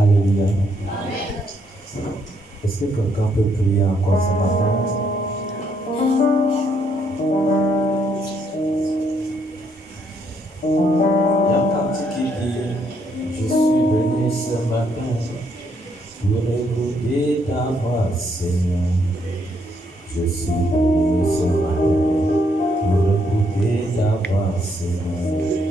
Alléluia. Est-ce que quelqu'un peut prier encore ce matin? Il y a un cantique qui dit: je suis venu ce matin pour écouter ta voix, Seigneur. Je suis venu ce matin pour écouter ta voix, Seigneur.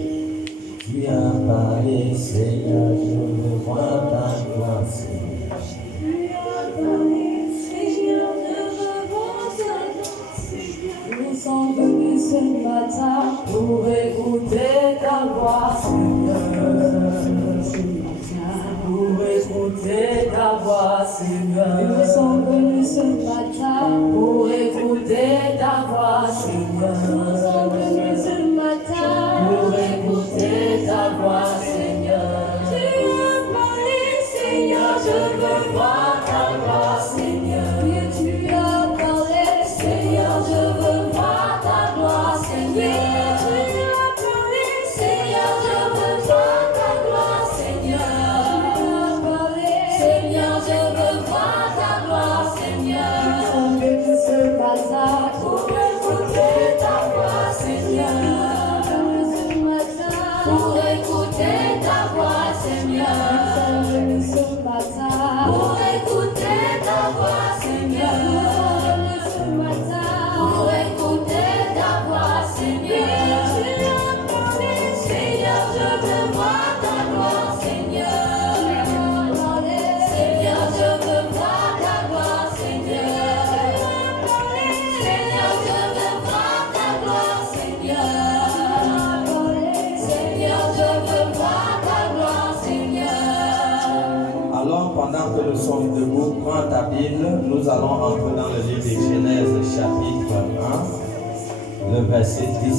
Tu as parlé, Seigneur, je veux voir ta gloire, Seigneur. Tu as parlé, Seigneur, je veux voir ta gloire, Seigneur. Nous sommes venus ce matin pour écouter ta voix, Seigneur. Pour écouter ta voix, Seigneur. Nous sommes venus ce matin pour écouter ta voix, Seigneur. Nous sommes venus ce matin pour écouter ta voix, Seigneur. Tu as parlé, Seigneur, je veux voir ta gloire, Seigneur. Oui, tu as parlé, Seigneur, je veux voir ta gloire, Seigneur. Tu as parlé, Seigneur, je veux voir ta gloire, Seigneur. Tu as parlé, Seigneur, je veux voir ta gloire, Seigneur. Nous sommes venus ce matin pour écouter ta voix, Seigneur. Pour écouter ta voix, Seigneur. Nous sommes venus ce matin pour écouter ta voix, Seigneur. Nous sommes venus ce matin pour écouter ta voix, Seigneur. Tu as parlé, Seigneur, je veux voir ta gloire, Seigneur. Tu as parlé, Seigneur, je veux voir ta gloire, Seigneur. Tu as parlé, Seigneur, je veux voir ta gloire, Seigneur. Seigneur, je veux voir ta gloire, Seigneur. Alors, pendant que nous sommes debout, prends ta Bible, nous allons entrer dans le livre de Genèse, chapitre 1, le verset 10.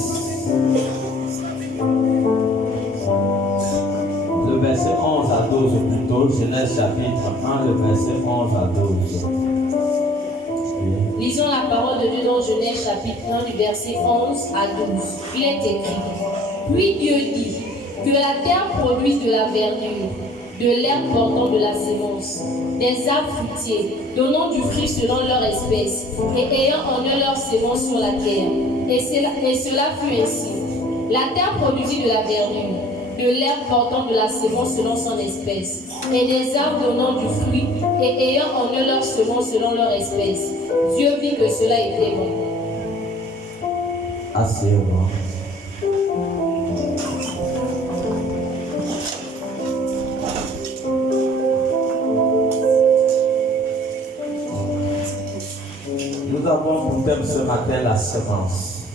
Le verset 11 à 12 plutôt, Genèse chapitre 1, le verset 11 à 12. Lisons la parole de Dieu dans Genèse chapitre 1 du verset 11 à 12. Il est écrit: Puis Dieu dit que la terre produise de la verdure, de l'herbe portant de la sémence, des arbres fruitiers, donnant du fruit selon leur espèce, et ayant en eux leur sémence sur la terre. Et cela fut ainsi. La terre produisit de la verdure, de l'herbe portant de la sémence selon son espèce, et des arbres donnant du fruit, et ayant en eux leur semence selon leur espèce. Dieu vit que cela était bon. Asseyez-vous. Nous avons pour thème ce matin la semence.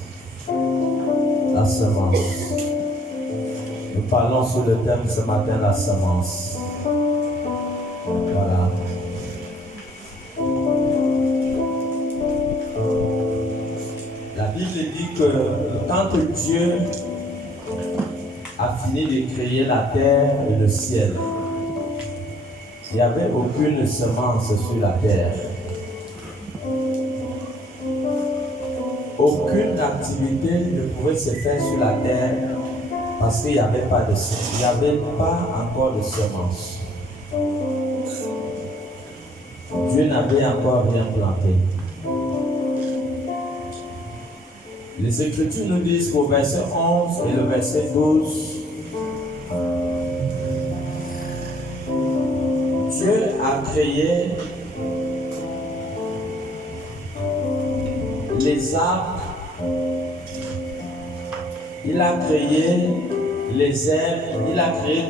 La semence. Nous parlons sur le thème ce matin, la semence. Voilà. La Bible dit que quand Dieu a fini de créer la terre et le ciel, il n'y avait aucune semence sur la terre. Aucune activité ne pouvait se faire sur la terre parce qu'il n'y avait pas de semence. Il n'y avait pas encore de semence. Dieu n'avait encore rien planté. Les Écritures nous disent qu'au verset 11 et le verset 12, Dieu a créé les arbres, il a créé les herbes, il a créé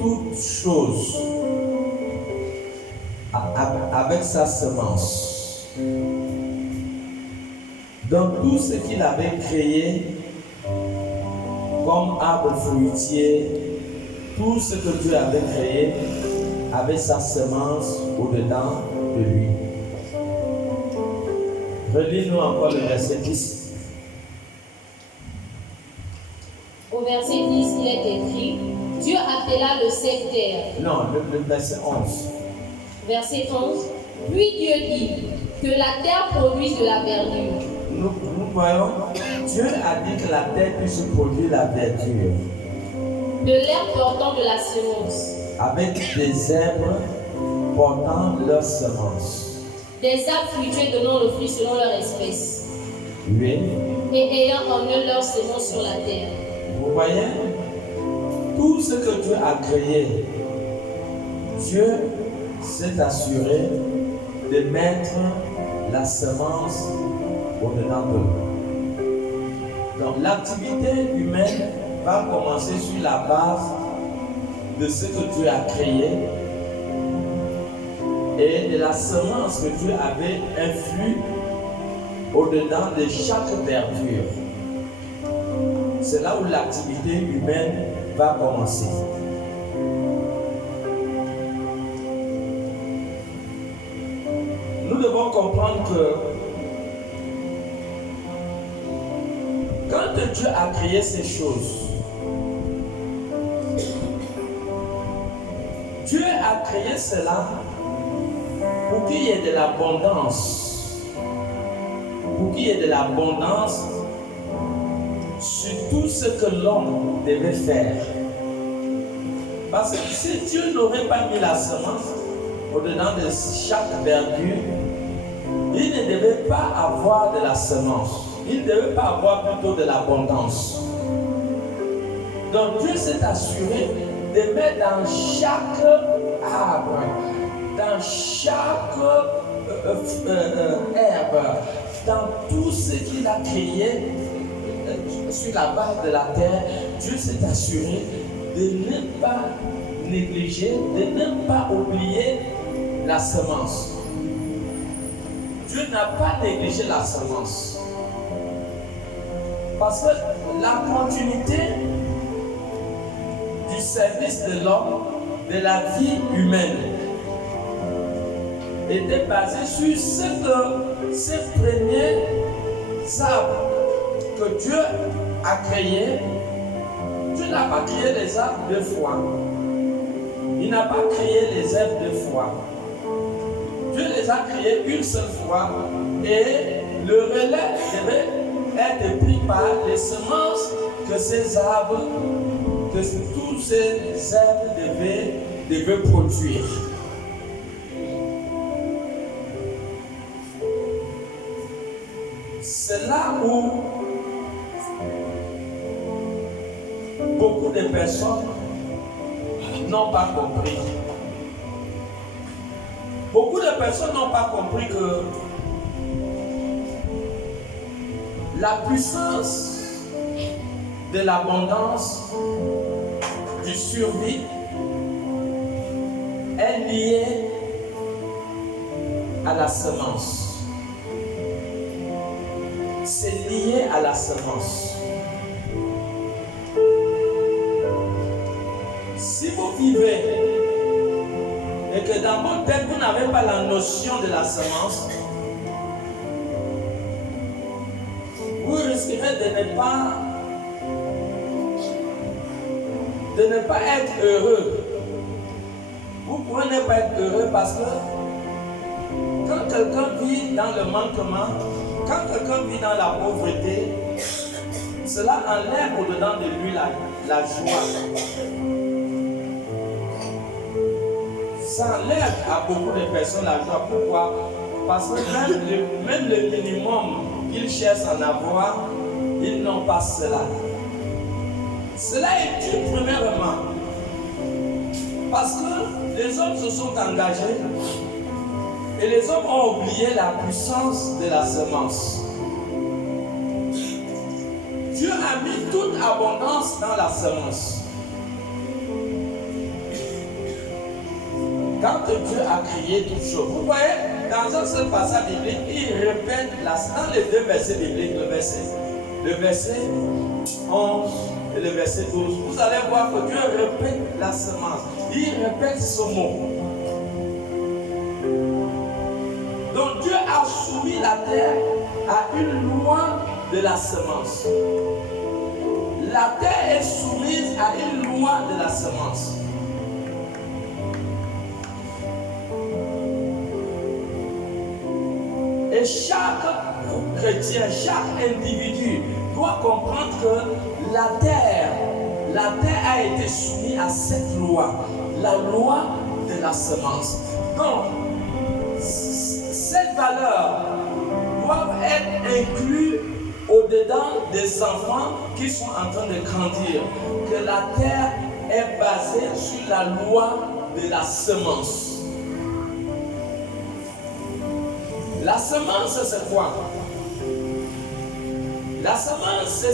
toutes choses avec sa semence. Donc tout ce qu'il avait créé comme arbre fruitier, tout ce que Dieu avait créé avait sa semence au-dedans de lui. Relis-nous encore le verset 10. Au verset 10, il est écrit: Dieu appela le terre. Non, le verset 11. Verset 11. Puis Dieu dit que la terre produise de la verdure. Nous voyons, Dieu a dit que la terre puisse produire la verdure. De l'herbe portant de la semence. avec des herbes portant leurs semences. Des arbres fruitiers donnant le fruit selon leur espèce. Oui. Et ayant en eux leurs semences sur la terre. Vous voyez, tout ce que Dieu a créé, Dieu s'est assuré de mettre la semence au-dedans d'eux. Donc l'activité humaine va commencer sur la base de ce que Dieu a créé et de la semence que Dieu avait influe au-dedans de chaque verdure. C'est là où l'activité humaine va commencer. Nous devons comprendre que quand Dieu a créé ces choses, Dieu a créé cela pour qu'il y ait de l'abondance. Pour qu'il y ait de l'abondance sur tout ce que l'homme devait faire. Parce que si Dieu n'aurait pas mis la semence au-dedans de chaque verdure, il ne devait pas avoir de la semence. Il ne devait pas avoir plutôt de l'abondance. Donc Dieu s'est assuré de mettre dans chaque arbre, dans chaque herbe, dans tout ce qu'il a créé sur la base de la terre, Dieu s'est assuré de ne pas négliger, de ne pas oublier la semence. Dieu n'a pas négligé la semence. Parce que la continuité du service de l'homme, de la vie humaine, était basée sur ce que ces premiers arbres que Dieu a créés. Dieu n'a pas créé les arbres deux fois. Il n'a pas créé les herbes deux fois. Dieu les a créés une seule fois et le relais devait être pris par les semences que ces arbres, que tous ces herbes devaient produire. C'est là où beaucoup de personnes n'ont pas compris. Beaucoup de personnes n'ont pas compris que la puissance de l'abondance, du survie, est liée à la semence. C'est lié à la semence. Si vous vivez et que dans votre tête vous n'avez pas la notion de la semence, vous risquerez de ne pas être heureux. Vous pourrez ne pas être heureux parce que quand quelqu'un vit dans le manquement, quand quelqu'un vit dans la pauvreté, cela enlève au-dedans de lui la joie. Ça enlève à beaucoup de personnes la joie. Pourquoi? Parce que même le minimum qu'ils cherchent à en avoir, ils n'ont pas cela. Cela est dû premièrement parce que les hommes se sont engagés et les hommes ont oublié la puissance de la semence. Dieu a mis toute abondance dans la semence. Quand Dieu a créé toutes choses, vous voyez, dans un seul passage biblique, il répète dans les deux versets bibliques, le verset 11 et le verset 12, vous allez voir que Dieu répète la semence. Il répète ce mot. Donc Dieu a soumis la terre à une loi de la semence. La terre est soumise à une loi de la semence. Et chaque chrétien, chaque individu doit comprendre que la terre a été soumise à cette loi. la loi de la semence. Donc, cette valeur doit être inclue au-dedans des enfants qui sont en train de grandir. Que la terre est basée sur la loi de la semence. La semence, c'est quoi? La semence,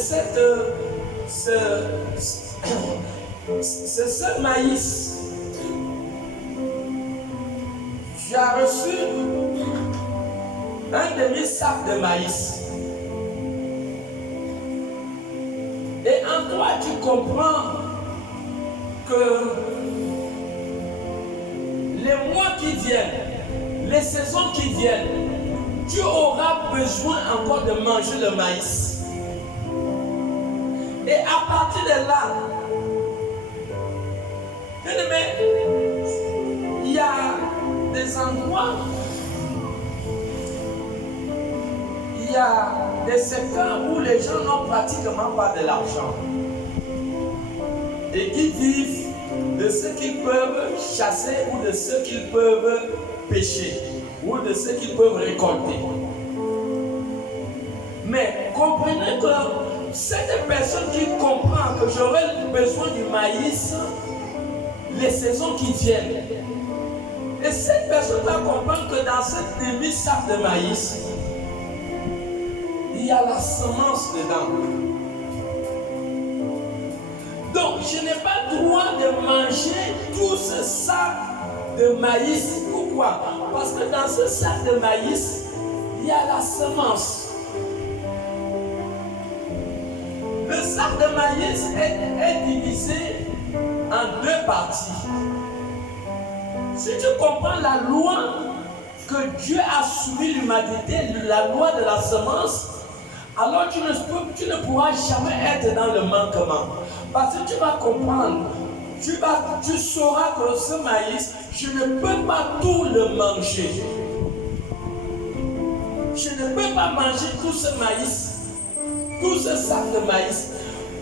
c'est ce maïs. Tu as reçu un demi-sac de maïs. Et en toi, tu comprends que les mois qui viennent, les saisons qui viennent, tu auras besoin encore de manger le maïs. Et à partir de là, il y a des endroits, il y a des secteurs où les gens n'ont pratiquement pas de l'argent et qui vivent de ce qu'ils peuvent chasser ou de ce qu'ils peuvent pêcher ou de ce qu'ils peuvent récolter. Mais comprenez que cette personne qui comprend que j'aurai besoin du maïs les saisons qui viennent, et cette personne va comprendre que dans cette demi-sac de maïs, il y a la semence dedans. Donc, je n'ai pas droit de manger tout ce sac de maïs. Pourquoi? Parce que dans ce sac de maïs, il y a la semence. Le sac de maïs est divisé en deux parties. Si tu comprends la loi que Dieu a soumis l'humanité, la loi de la semence, alors tu ne pourras jamais être dans le manquement. Parce que tu vas comprendre, tu sauras que ce maïs, je ne peux pas tout le manger. Je ne peux pas manger tout ce maïs, tout ce sac de maïs.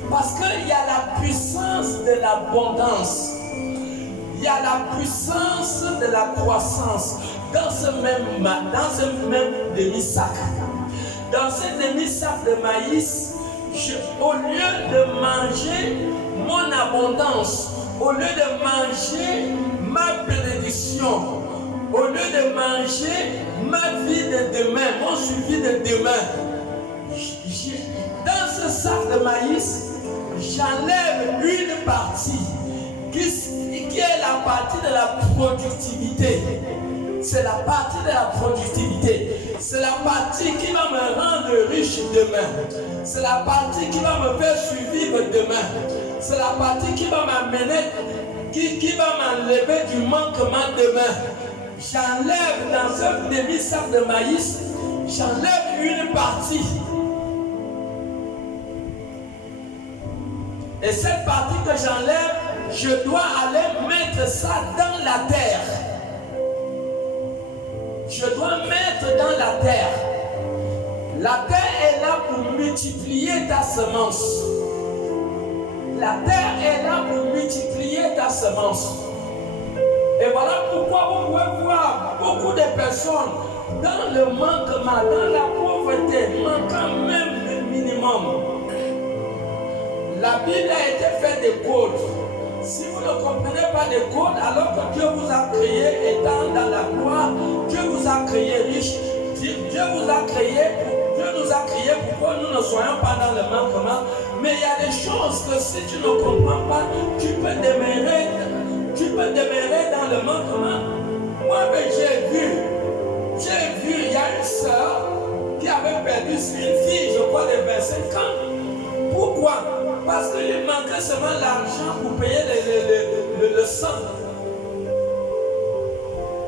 Parce qu'il y a la puissance de l'abondance. Il y a la puissance de la croissance dans ce même demi-sac. Dans ce demi-sac de maïs, au lieu de manger mon abondance, au lieu de manger ma bénédiction, au lieu de manger ma vie de demain, mon suivi de demain, dans ce sac de maïs, j'enlève une partie qui est la partie de la productivité. C'est la partie de la productivité. C'est la partie qui va me rendre riche demain. C'est la partie qui va me faire survivre demain. C'est la partie qui va m'amener, qui va m'enlever du manquement demain. J'enlève dans ce demi-sac de maïs, j'enlève une partie. Et cette partie que j'enlève, je dois aller mettre ça dans la terre. Je dois mettre dans la terre. La terre est là pour multiplier ta semence. La terre est là pour multiplier ta semence. Et voilà pourquoi vous pouvez voir beaucoup de personnes dans le manquement, dans la pauvreté, manquant même le minimum. La Bible a été faite de codes. Si vous ne comprenez pas des codes, alors que Dieu vous a créé étant dans la gloire, Dieu vous a créé riche, Dieu vous a créé, Dieu nous a créé pour que nous ne soyons pas dans le manquement. Mais il y a des choses que si tu ne comprends pas, tu peux demeurer dans le manquement. Moi, j'ai vu, il y a une soeur qui avait perdu une fille, je crois, de 25 ans. Pourquoi? Parce qu'il manquait seulement l'argent pour payer le sang.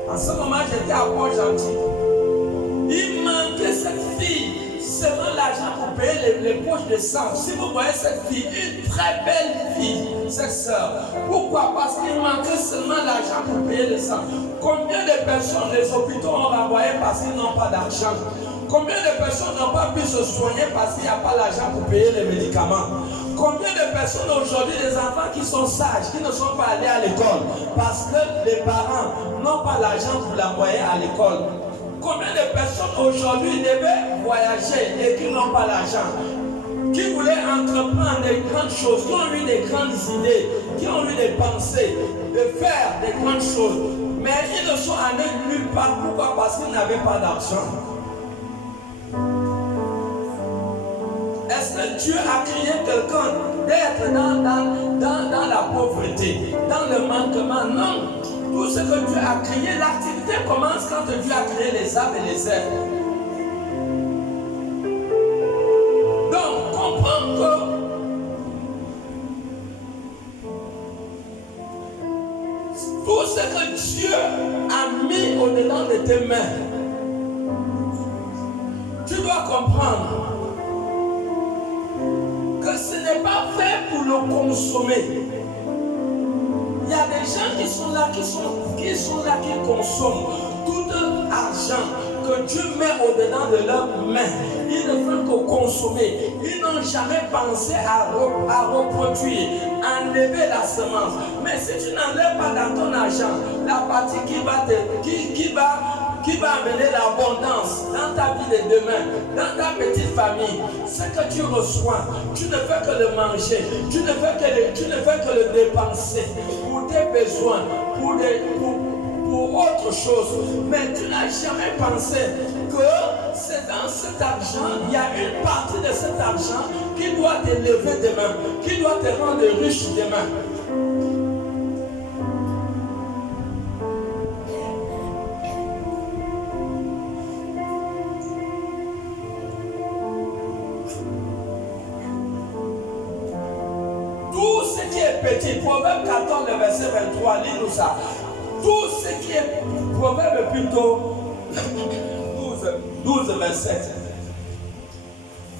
En ce moment, j'étais à Port-Gentil. Il manquait cette fille seulement l'argent pour payer les poches de sang. Si vous voyez cette fille, une très belle fille, cette soeur. Pourquoi? Parce qu'il manquait seulement l'argent pour payer le sang. Combien de personnes les hôpitaux ont renvoyé parce qu'ils n'ont pas d'argent? Combien de personnes n'ont pas pu se soigner parce qu'il n'y a pas l'argent pour payer les médicaments? Combien de personnes aujourd'hui, des enfants qui sont sages, qui ne sont pas allés à l'école parce que les parents n'ont pas l'argent pour l'envoyer à l'école? Combien de personnes aujourd'hui devaient voyager et qui n'ont pas l'argent, qui voulaient entreprendre des grandes choses, qui ont eu des grandes idées, qui ont eu des pensées de faire des grandes choses, mais ils ne sont allés nulle part. Pourquoi? Parce qu'ils n'avaient pas d'argent. Est-ce que Dieu a créé quelqu'un d'être dans la pauvreté, dans le manquement? Non. Tout ce que Dieu a créé, l'activité commence quand Dieu a créé les arbres et les herbes. Donc, comprends que tout ce que Dieu a mis au-dedans de tes mains, tu dois comprendre que ce n'est pas fait pour le consommer. Il y a des gens qui sont là, qui consomment tout l'argent que Dieu met au-dedans de leurs mains. Ils ne font que consommer. Ils n'ont jamais pensé à reproduire, à enlever la semence. Mais si tu n'enlèves pas dans ton argent la partie qui va amener l'abondance dans ta vie de demain, dans ta petite famille, ce que tu reçois, tu ne fais que le manger, tu ne fais que le dépenser pour tes besoins, pour autre chose. Mais tu n'as jamais pensé que c'est dans cet argent, il y a une partie de cet argent qui doit t'élever demain, qui doit te rendre riche demain. Tout ce qui est petit, Proverbe 14, le verset 23, lis-nous ça. Tout ce qui est, Proverbe plutôt 12, 27.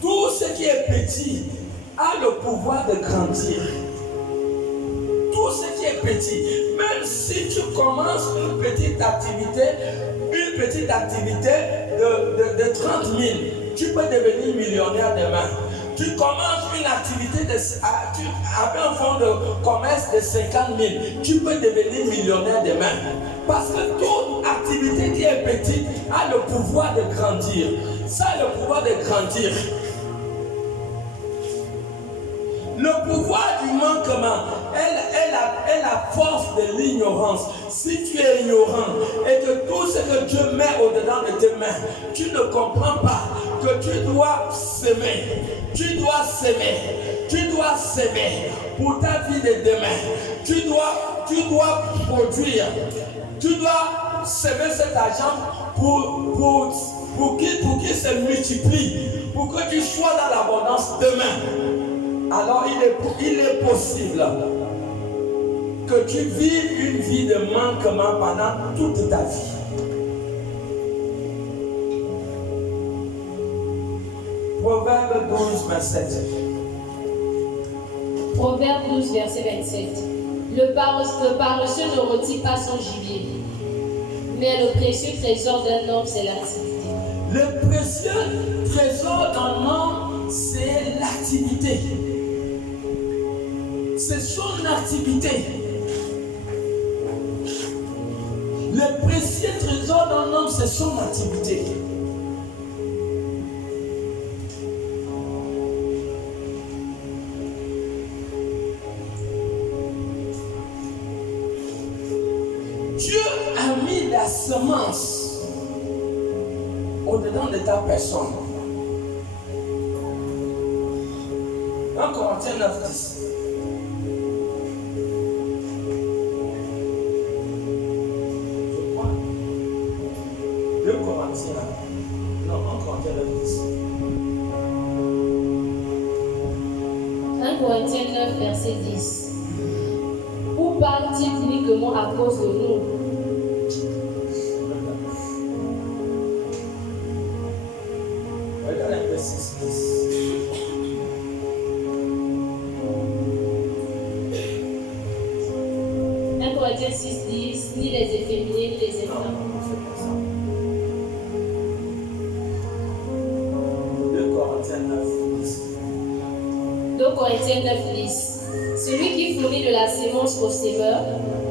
Tout ce qui est petit a le pouvoir de grandir. Tout ce qui est petit, même si tu commences une petite activité de 30 000, tu peux devenir millionnaire demain. Tu commences une activité avec un fonds de commerce de 50 000, tu peux devenir millionnaire demain. Parce que toute activité qui est petite a le pouvoir de grandir. Ça a le pouvoir de grandir. Le pouvoir du manquement est la force de l'ignorance. Si tu es ignorant et que tout ce que Dieu met au-dedans de tes mains, tu ne comprends pas que tu dois s'aimer. Tu dois s'aimer pour ta vie de demain. Tu dois produire. Tu dois s'aimer cet argent pour qu'il se multiplie, pour que tu sois dans l'abondance demain. Alors il est possible que tu vives une vie de manquement pendant toute ta vie. Proverbe 12, 27. Proverbe 12, verset 27. Le paresseux ne retire pas son gibier, mais le précieux trésor d'un homme, c'est l'activité. Le précieux trésor d'un homme, c'est l'activité. C'est son activité. Le précieux trésor d'un homme, c'est son activité. Dieu a mis la semence au-dedans de ta personne. 1 Corinthiens 9, 10. Non, 1 Corinthiens 9, 10. 1 Corinthiens 9, verset 10. Où parle-t-il uniquement à cause de nous? Regarde un peu 6, 10. Corinthiens 6, 10, ni les efféminés, ni les efféminés. 2 Corinthiens 9, 10. 2 2 Corinthiens 9:10. Celui qui fournit de la sémence au semeur.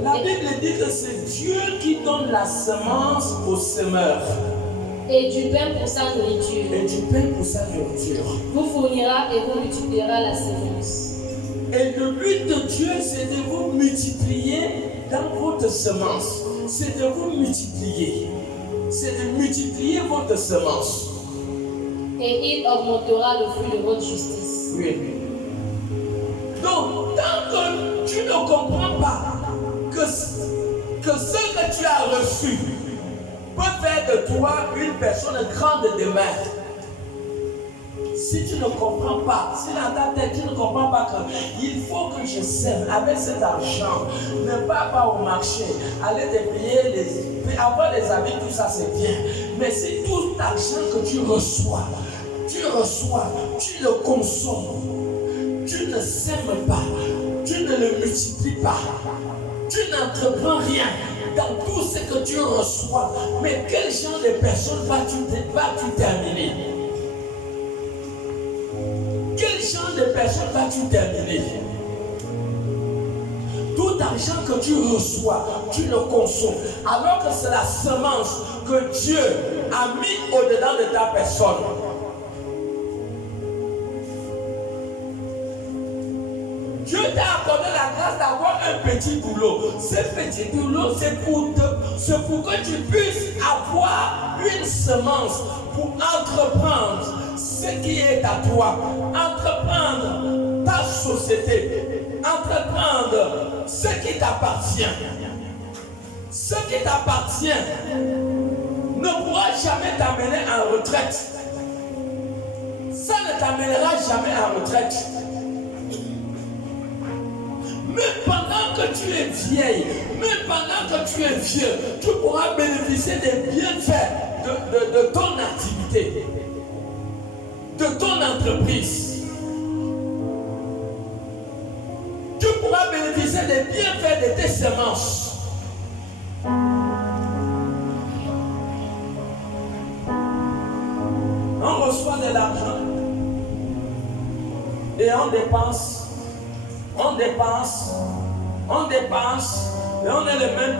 La Bible dit que c'est Dieu qui donne la semence au semeur. Et du pain pour sa nourriture. Et du pain pour sa nourriture. Vous fournira et vous multipliera la sémence. Et le but de Dieu, c'est de vous multiplier dans votre semence. C'est de vous multiplier. C'est de multiplier votre semence. Et il augmentera le fruit de votre justice. Oui. Donc, tant que tu ne comprends pas que ce que tu as reçu peut faire de toi une personne grande demain, si tu ne comprends pas, si dans ta tête tu ne comprends pas qu'il faut que je sème avec cet argent, ne pas au marché, aller te payer, avoir des habits, tout ça c'est bien. Mais si tout l'argent que tu reçois, tu le consommes, tu ne sèmes pas, tu ne le multiplies pas, tu n'entreprends rien dans tout ce que tu reçois, mais quel genre de personne vas-tu terminer? Quel genre de personne vas-tu terminer? Tout argent que tu reçois, tu le consommes, alors que c'est la semence que Dieu a mis au-dedans de ta personne. Dieu t'a accordé la grâce d'avoir un petit boulot. Ce petit boulot, c'est pour que tu puisses avoir une semence pour entreprendre ce qui est à toi, entreprendre ta société, entreprendre ce qui t'appartient. Ce qui t'appartient ne pourra jamais t'amener en retraite. Ça ne t'amènera jamais en retraite. Même pendant que tu es vieille, même pendant que tu es vieux, tu pourras bénéficier des bienfaits de ton activité, de ton entreprise. Tu pourras bénéficier des bienfaits de tes semences. On reçoit de l'argent et on dépense, et on est les mêmes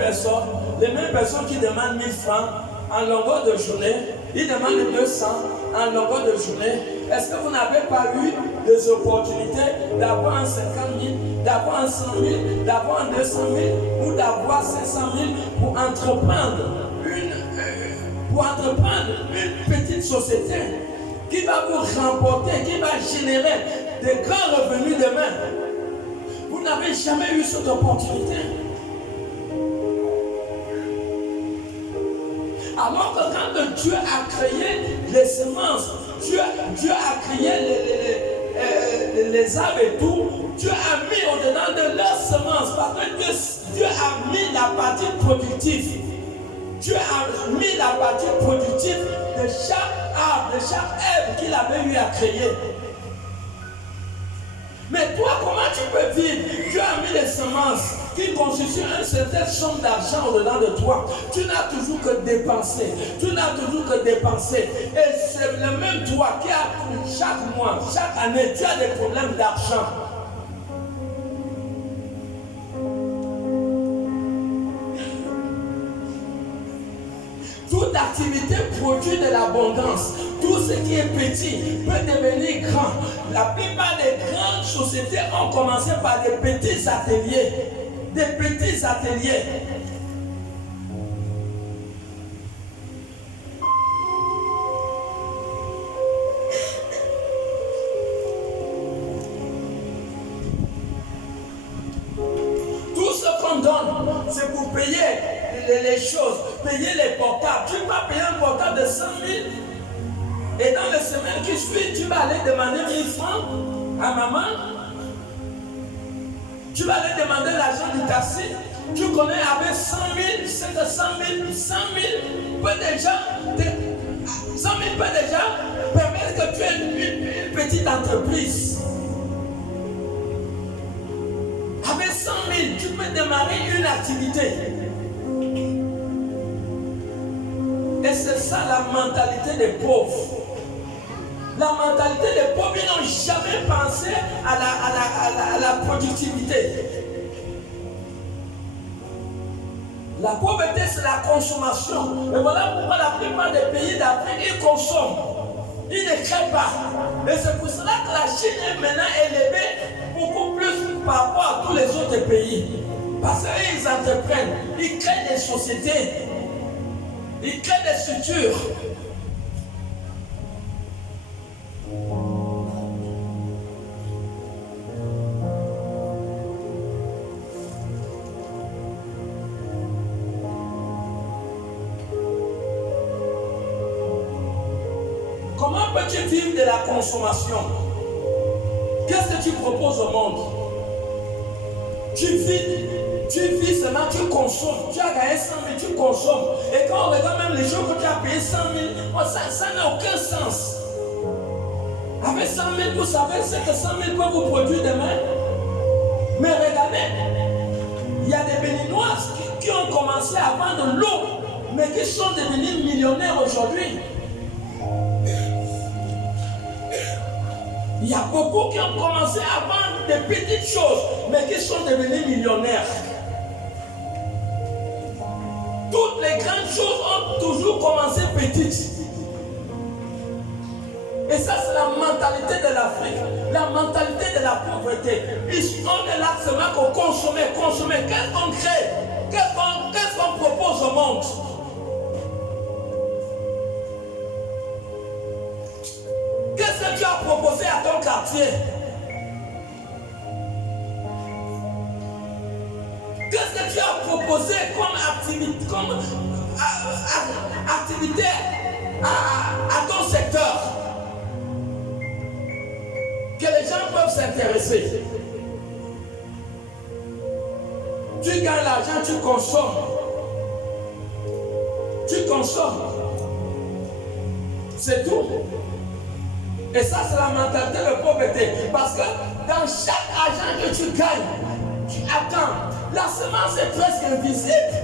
personnes qui demandent 1000 francs en longueur de journée, ils demandent 200 en longueur de journée. Est-ce que vous n'avez pas eu des opportunités d'avoir un 50 000, d'avoir un 100 000, d'avoir un 200 000 ou d'avoir 500 000 pour entreprendre une petite société qui va vous remporter, qui va générer de grands revenus demain? Vous n'avez jamais eu cette opportunité. Alors que quand Dieu a créé les semences, Dieu a créé les arbres et tout, Dieu a mis au-dedans de leurs semences, parce que Dieu a mis la partie productive. Dieu a mis la partie productive de chaque arbre, de chaque herbe qu'il avait eu à créer. Mais toi, comment tu peux vivre? Dieu a mis des semences qui constituent une certaine somme d'argent au-dedans de toi. Tu n'as toujours que dépenser. Et c'est le même toi qui a chaque mois, chaque année, tu as des problèmes d'argent. Toute activité produit de l'abondance. Tout ce qui est petit peut devenir grand. La plupart des grandes sociétés ont commencé par des petits ateliers. Tout ce qu'on donne, c'est pour payer les choses, payer les portables. Tu vas payer un portable de 100 000 et dans les semaines qui suivent, tu vas aller demander 1000 francs à maman. Tu vas aller demander l'argent du taxi. Tu connais avec 100 000, c'est que 100 000 peut déjà permettre que tu aies une petite entreprise. Avec 100 000, tu peux démarrer une activité. Et c'est ça la mentalité des pauvres. La mentalité des pauvres, ils n'ont jamais pensé à la productivité. La pauvreté, c'est la consommation. Et voilà pourquoi la plupart des pays d'Afrique, ils consomment. Ils ne créent pas. Et c'est pour cela que la Chine est maintenant élevée beaucoup plus par rapport à tous les autres pays. Parce qu'ils entreprennent, ils créent des sociétés, ils créent des structures. Comment peux-tu vivre de la consommation? Qu'est-ce que tu proposes au monde? Tu vis seulement, tu consommes. Tu as gagné 100 000, tu consommes. Et quand on regarde même les gens que tu as payé 100 000, ça n'a aucun sens. Avec 100 000, vous savez ce que 100 000 peut vous produire demain. Mais regardez, il y a des Béninoises qui ont commencé à vendre l'eau, mais qui sont devenus millionnaires aujourd'hui. Il y a beaucoup qui ont commencé à vendre des petites choses, mais qui sont devenus millionnaires. Toutes les grandes choses ont toujours commencé petites. Et ça, c'est la mentalité de l'Afrique, la mentalité de la pauvreté. On est là seulement pour consommer. Qu'est-ce qu'on crée? Qu'est-ce qu'on propose au monde? Qu'est-ce que tu as proposé à ton quartier? Qu'est-ce que tu as proposé comme activité à ton secteur? Que les gens peuvent s'intéresser. Tu gagnes l'argent, tu consommes. C'est tout. Et ça, c'est la mentalité de pauvreté. Parce que dans chaque argent que tu gagnes, tu attends. La semence est presque invisible.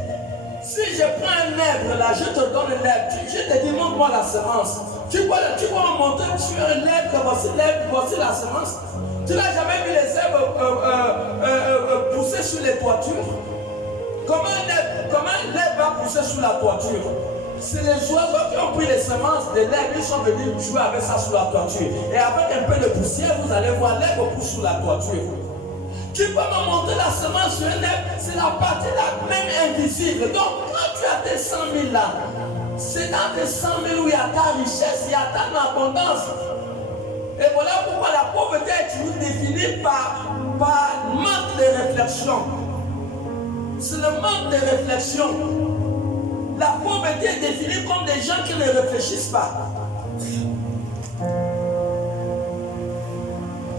Si je prends un lèvre là, je te donne un lèvre. Je te dis, montre-moi la semence. Tu vas me montrer sur un lèvre, voici la semence. Tu n'as jamais vu les herbes pousser sur les toitures? Comment un lèvre va pousser sur la toiture? C'est les oiseaux qui ont pris les semences de l'herbe, ils sont venus jouer avec ça sur la toiture. Et avec un peu de poussière, vous allez voir l'herbe pousse sur la toiture. Tu peux me montrer la semence sur un herbe, c'est la partie la même invisible. Donc, quand tu as tes 100 000 là, c'est dans tes 100 000 où il y a ta richesse, il y a ta abondance. Et voilà pourquoi la pauvreté est toujours définie par manque de réflexion. C'est le manque de réflexion. La pauvreté est définie comme des gens qui ne réfléchissent pas.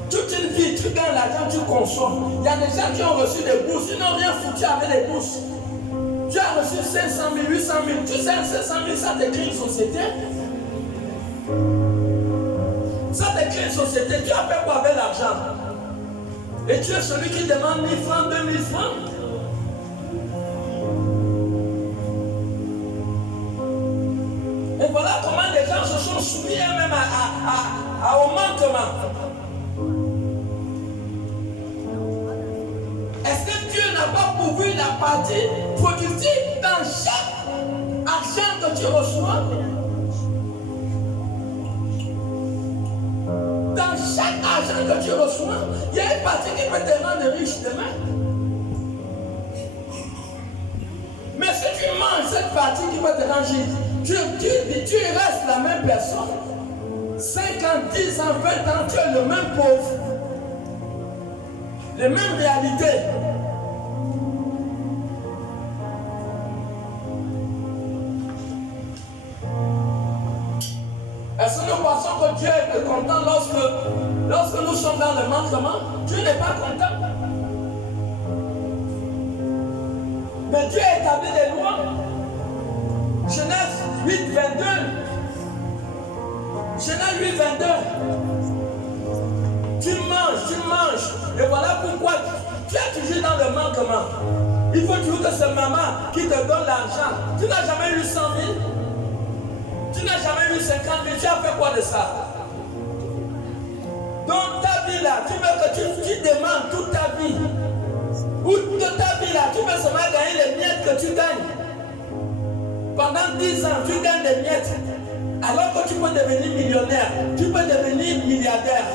Toute une vie, tu gagnes l'argent, tu consommes. Il y a des gens qui ont reçu des bourses, ils n'ont rien foutu avec les bourses. Tu as reçu 500 000, 800 000. Tu sais, 500 000, ça te crée une société. Ça te crée une société. Tu as fait quoi avec l'argent? Et tu es celui qui demande 1000 francs, 2000 francs. Et voilà comment les gens se sont soumis eux-mêmes au manquement. Est-ce que Dieu n'a pas pourvu la partie productive dans chaque argent que tu reçois? Dans chaque argent que tu reçois, il y a une partie qui peut te rendre riche demain. Mais si tu manges cette partie qui peut te rendre riche, tu restes la même personne. 5 ans, 10 ans, 20 ans, tu es le même pauvre. Les mêmes réalités. Est-ce que nous pensons que Dieu est content lorsque nous sommes dans le manquement? Dieu n'est pas content. Mais Dieu a établi des lois. Genèse 8, 22. Genèse 8, 22. Tu manges. Et voilà pourquoi tu es toujours dans le manquement. Il faut toujours que c'est maman qui te donne l'argent. Tu n'as jamais eu 100 000. Tu n'as jamais eu 50 000. Tu as fait quoi de ça? Dans ta vie là, tu veux que tu demandes toute ta vie. Ou de ta vie là, tu veux seulement gagner les miettes que tu gagnes. Pendant 10 ans, tu gagnes des miettes. Alors que tu peux devenir millionnaire, tu peux devenir milliardaire.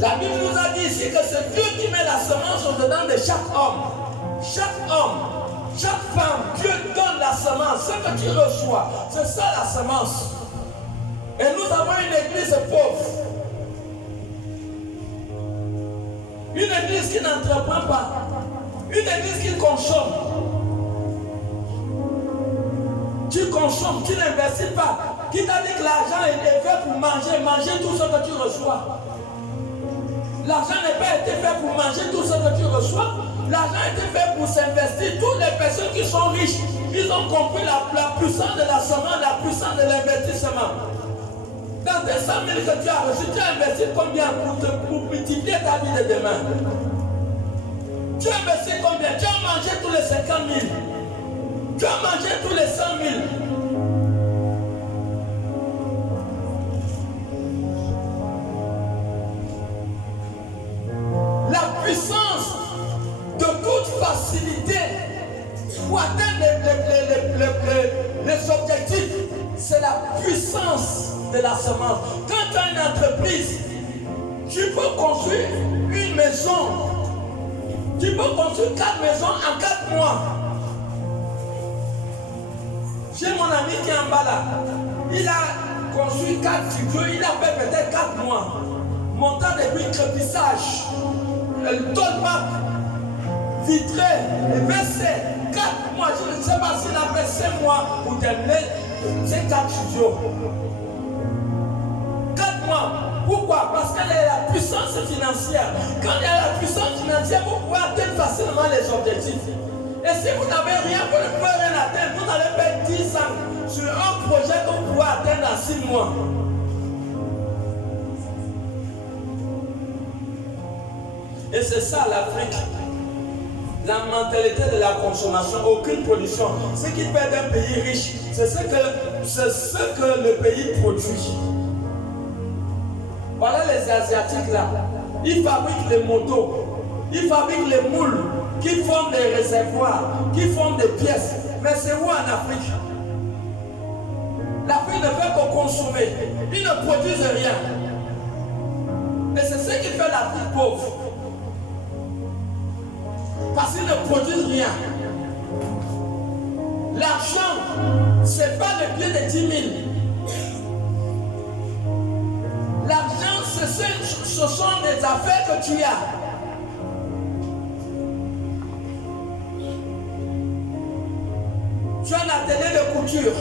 La Bible nous a dit ici que c'est Dieu qui met la semence au-dedans de chaque homme. Chaque homme, chaque femme, Dieu donne la semence. Ce que tu reçois, c'est ça la semence. Et nous avons une église pauvre. Une église qui n'entreprend pas. Une église qui consomme. Tu consommes, tu n'investis pas. Qui t'a dit que l'argent est fait pour manger tout ce que tu reçois. L'argent n'est pas été fait pour manger tout ce que tu reçois. L'argent a été fait pour s'investir. Toutes les personnes qui sont riches, ils ont compris la puissance de la semence, la puissance de l'investissement. Dans tes 100 000 que tu as reçus, tu as investi combien pour multiplier ta vie de demain? Tu as investi combien? Tu as mangé tous les 50 000. Tu as mangé tous les 100 000. La puissance de toute facilité pour atteindre les objectifs, c'est la puissance de la semence. Quand tu as une entreprise, tu peux construire une maison. Tu peux construire 4 maisons en 4 mois. J'ai mon ami qui est en bas là. Il a construit 4 studios, il a fait peut-être 4 mois. Montant de briques, crépissage, le tolmac, vitré, le WC, 4 mois. Je ne sais pas s'il a fait 5 mois pour terminer ces 4 studios. 4 mois. Pourquoi? Parce qu'il y a la puissance financière. Quand il y a la puissance financière, vous pouvez atteindre facilement les objectifs. Et si vous n'avez rien, vous ne pouvez rien atteindre. Vous allez faire 10 ans sur un projet que vous pouvez atteindre en 6 mois. Et c'est ça l'Afrique. La mentalité de la consommation, aucune production. Ce qui fait d'un pays riche, c'est ce que le pays produit. Voilà les Asiatiques là. Ils fabriquent les motos, ils fabriquent les moules, qui forment des réservoirs, qui forment des pièces. Mais c'est où en Afrique? L'Afrique ne fait que consommer. Ils ne produisent rien. Et c'est ce qui fait l'Afrique pauvre. Parce qu'ils ne produisent rien. L'argent, ce n'est pas le bien de 10 000. L'argent, ce sont des affaires que tu as. Tu as un atelier de couture.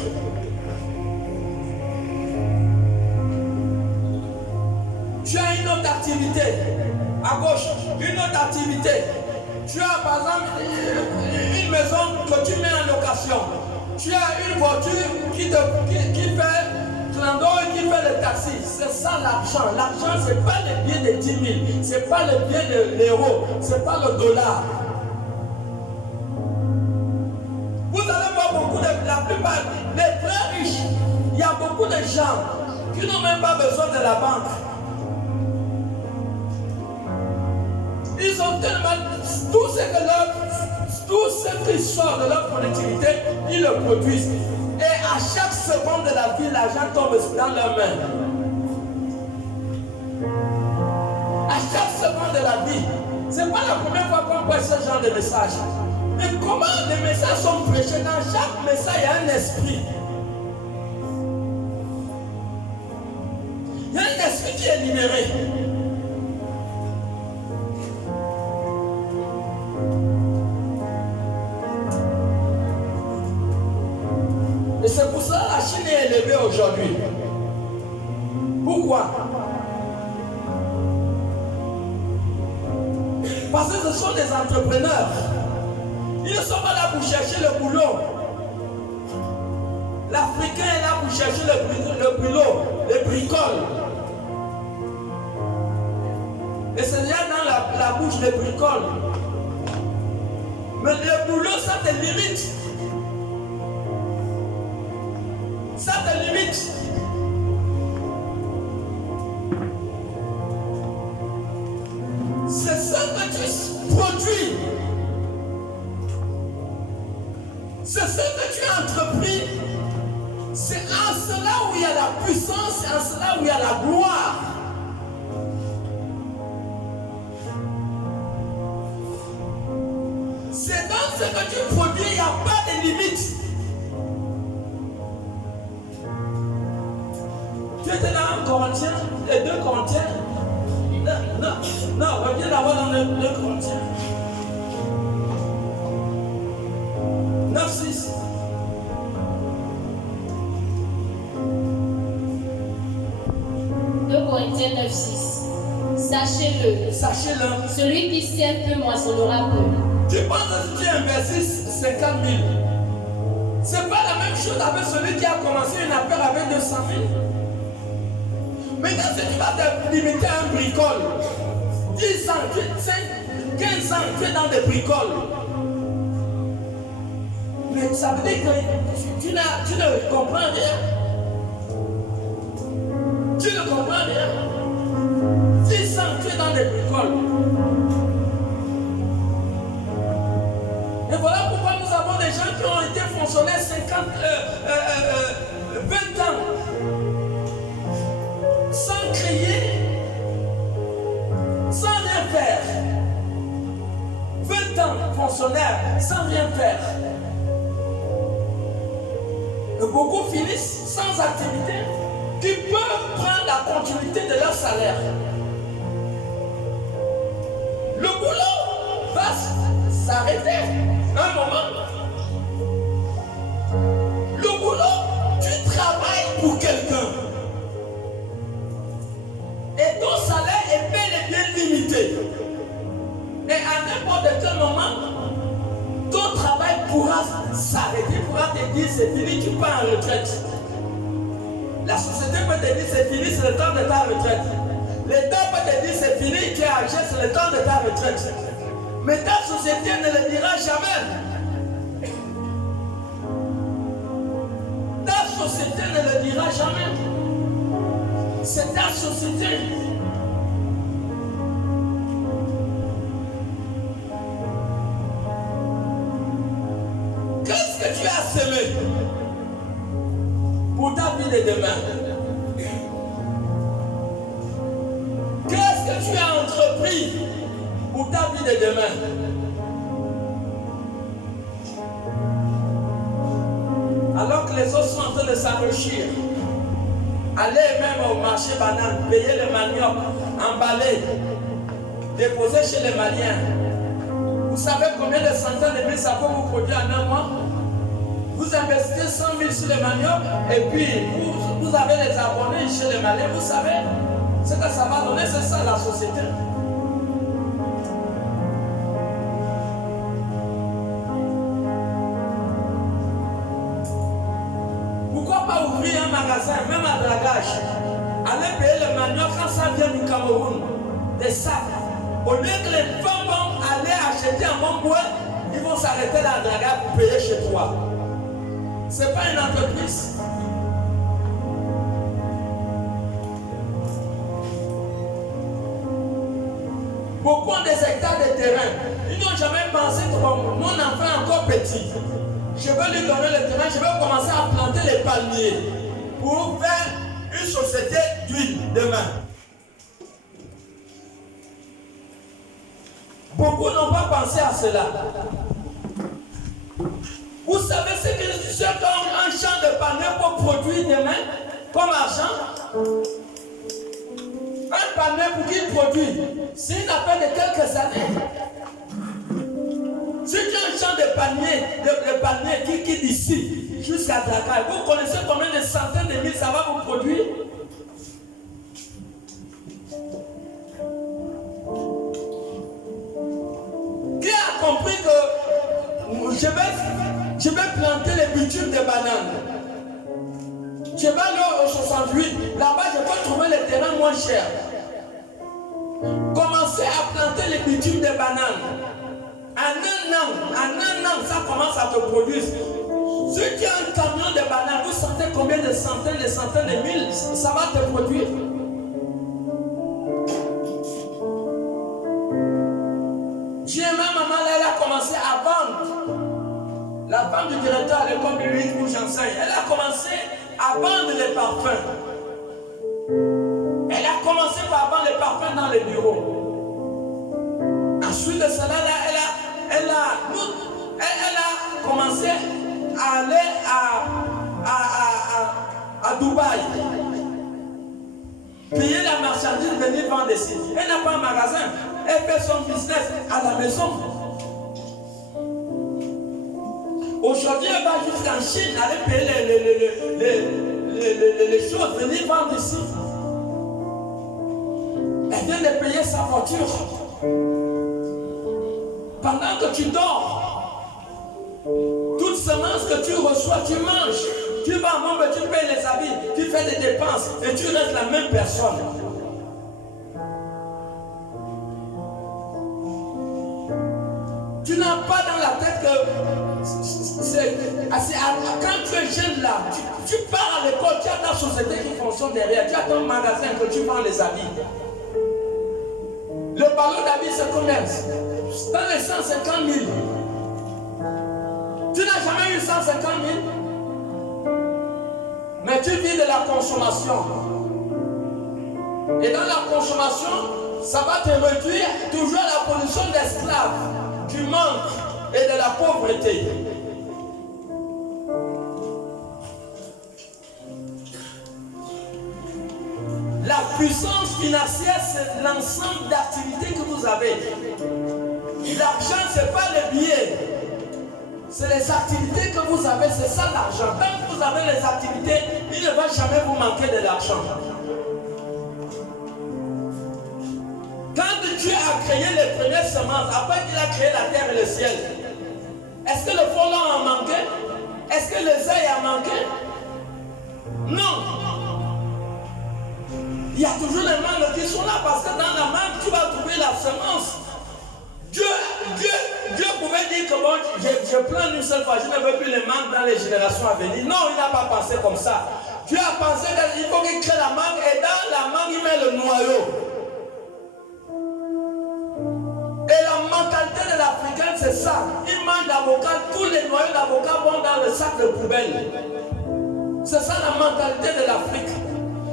Tu as une autre activité. À gauche, une autre activité. Tu as par exemple une maison que tu mets en location. Tu as une voiture qui fait clando et qui fait le taxi. C'est ça l'argent. L'argent, ce n'est pas le bien de 10 000. Ce n'est pas le bien de l'euro. Ce n'est pas le dollar. Vous allez voir beaucoup de la plupart des très riches. Il y a beaucoup de gens qui n'ont même pas besoin de la banque. Ils ont tellement tout ce qui sort de leur productivité, ils le produisent. Et à chaque seconde de la vie, l'argent tombe dans leurs mains. À chaque seconde de la vie, ce n'est pas la première fois qu'on voit ce genre de message. Mais comment les messages sont prêchés? Dans chaque message, il y a un esprit. Il y a un esprit qui est libéré. Et c'est pour ça que la Chine est élevée aujourd'hui. Pourquoi? Parce que ce sont des entrepreneurs. Ils ne sont pas là pour chercher le boulot. L'Africain est là pour chercher le boulot, le bricole. Et c'est là dans la bouche des bricoles. Mais le boulot, ça te limite. Ça te limite. C'est ça que tu produis. C'est ce que tu as entrepris. C'est en cela où il y a la puissance, c'est en cela où il y a la gloire. C'est dans ce que tu produis, il n'y a pas de limite. Tu étais dans 1 Corinthiens, les 2 Corinthiens. Non, reviens d'abord dans les 2 Corinthiens. 9-6. Corinthiens 9-6. Sachez-le. Sachez-le. Celui qui sème peu moissonnera peu. Tu penses que si tu investis 50 000, c'est pas la même chose avec celui qui a commencé une affaire avec 200 000. Maintenant, si tu vas te limiter à un bricole, 10 ans, 15 ans, tu es dans des bricoles. Mais ça veut dire que tu ne comprends rien. Tu ne comprends rien. 10 ans, tu es dans des bricoles. Et voilà pourquoi nous avons des gens qui ont été fonctionnaires 20 ans sans créer, sans rien faire. 20 ans fonctionnaires sans rien faire. Et beaucoup finissent sans activité, qui peuvent prendre la continuité de leur salaire. Le boulot va s'arrêter un moment. Le boulot, tu travailles pour quelqu'un. Et ton salaire est bel et bien limité. Et à n'importe quel moment, ton travail pourra s'arrêter, pourra te dire c'est fini, tu pars en retraite. La société peut te dire c'est fini, c'est le temps de ta retraite. L'État peut te dire c'est fini, tu es âgé, c'est le temps de ta retraite. Mais ta société ne le dira jamais. Ta société ne le dira jamais. C'est ta société. Qu'est-ce que tu as semé pour ta vie de demain? Qu'est-ce que tu as entrepris pour ta vie de demain? Alors que les autres sont en train de s'enrichir, allez même au marché banane, payer le manioc, emballer, déposer chez les Maliens. Vous savez combien de centaines de mille ça peut vous produire en un mois? Vous investissez 100 000 sur les manioc et puis vous avez les abonnés chez les Maliens. Vous savez ce que ça va donner, c'est ça la société. Pourquoi pas ouvrir un magasin, même à dragage? Allez payer le manioc quand ça vient du Cameroun, des sacs. Au lieu que les femmes vont aller acheter un bon bois, ils vont s'arrêter dans le dragage pour payer chez toi. Ce n'est pas une entreprise. Beaucoup ont des hectares de terrain. Ils n'ont jamais pensé que mon enfant est encore petit. Je veux lui donner le terrain, je vais commencer à planter les palmiers pour faire une société d'huile demain. Beaucoup n'ont pas pensé à cela. Vous savez ce que c'est qu'un champ de palmiers pour produire demain comme argent? Un palmier pour qu'il produise, c'est une affaire de quelques années. Si tu as un champ de palmiers qui d'ici jusqu'à Dakar, vous connaissez combien de centaines de mille ça va vous produire? Qui a compris que je vais planter les bitumes de bananes? Je vais aller au 68, là-bas je peux trouver les terrains moins chers. Commencez à planter les bitumes de bananes. En un un an, ça commence à te produire. Si tu as un camion de bananes, vous sentez combien de centaines de mille, ça va te produire. J'ai ma maman, là, elle a commencé à vendre. La femme du directeur à l'école publique où j'enseigne, elle a commencé à vendre les parfums. Elle a commencé par vendre les parfums dans les bureaux. Ensuite de cela, là, elle a commencé à aller à Dubaï. Payer la marchandise, venir vendre ici. Elle n'a pas un magasin. Elle fait son business à la maison. Aujourd'hui, elle va jusqu'en Chine aller payer les choses, venir vendre ici. Elle vient de payer sa voiture. Pendant que tu dors, toute semence que tu reçois, tu manges. Tu vas à Membre, tu payes les habits, tu fais des dépenses et tu restes la même personne. Tu n'as pas dans la tête que quand tu es jeune là, tu pars à l'école, tu as ta société qui fonctionne derrière, tu as ton magasin que tu vends les habits. Le ballon d'habits c'est combien? Dans les 150 000. Tu n'as jamais eu 150 000. Mais tu vis de la consommation. Et dans la consommation, ça va te réduire toujours à la position d'esclave, du manque et de la pauvreté. La puissance financière, c'est l'ensemble d'activités que vous avez. L'argent, ce n'est pas les billets. C'est les activités que vous avez, c'est ça l'argent. Tant que vous avez les activités, il ne va jamais vous manquer de l'argent. Quand Dieu a créé les premières semences, après qu'il a créé la terre et le ciel, est-ce que le volant a manqué? Est-ce que les œils a manqué? Non. Il y a toujours les mangues qui sont là parce que dans la mangue, tu vas trouver la semence. Dieu pouvait dire que bon, je plante une seule fois, je ne veux plus les mangues dans les générations à venir. Non, il n'a pas pensé comme ça. Dieu a pensé qu'il faut qu'il crée la mangue et dans la mangue, il met le noyau. Et la mentalité de l'Africain, c'est ça. Il mange d'avocat, tous les noyaux d'avocat vont dans le sac de poubelle. C'est ça la mentalité de l'Afrique.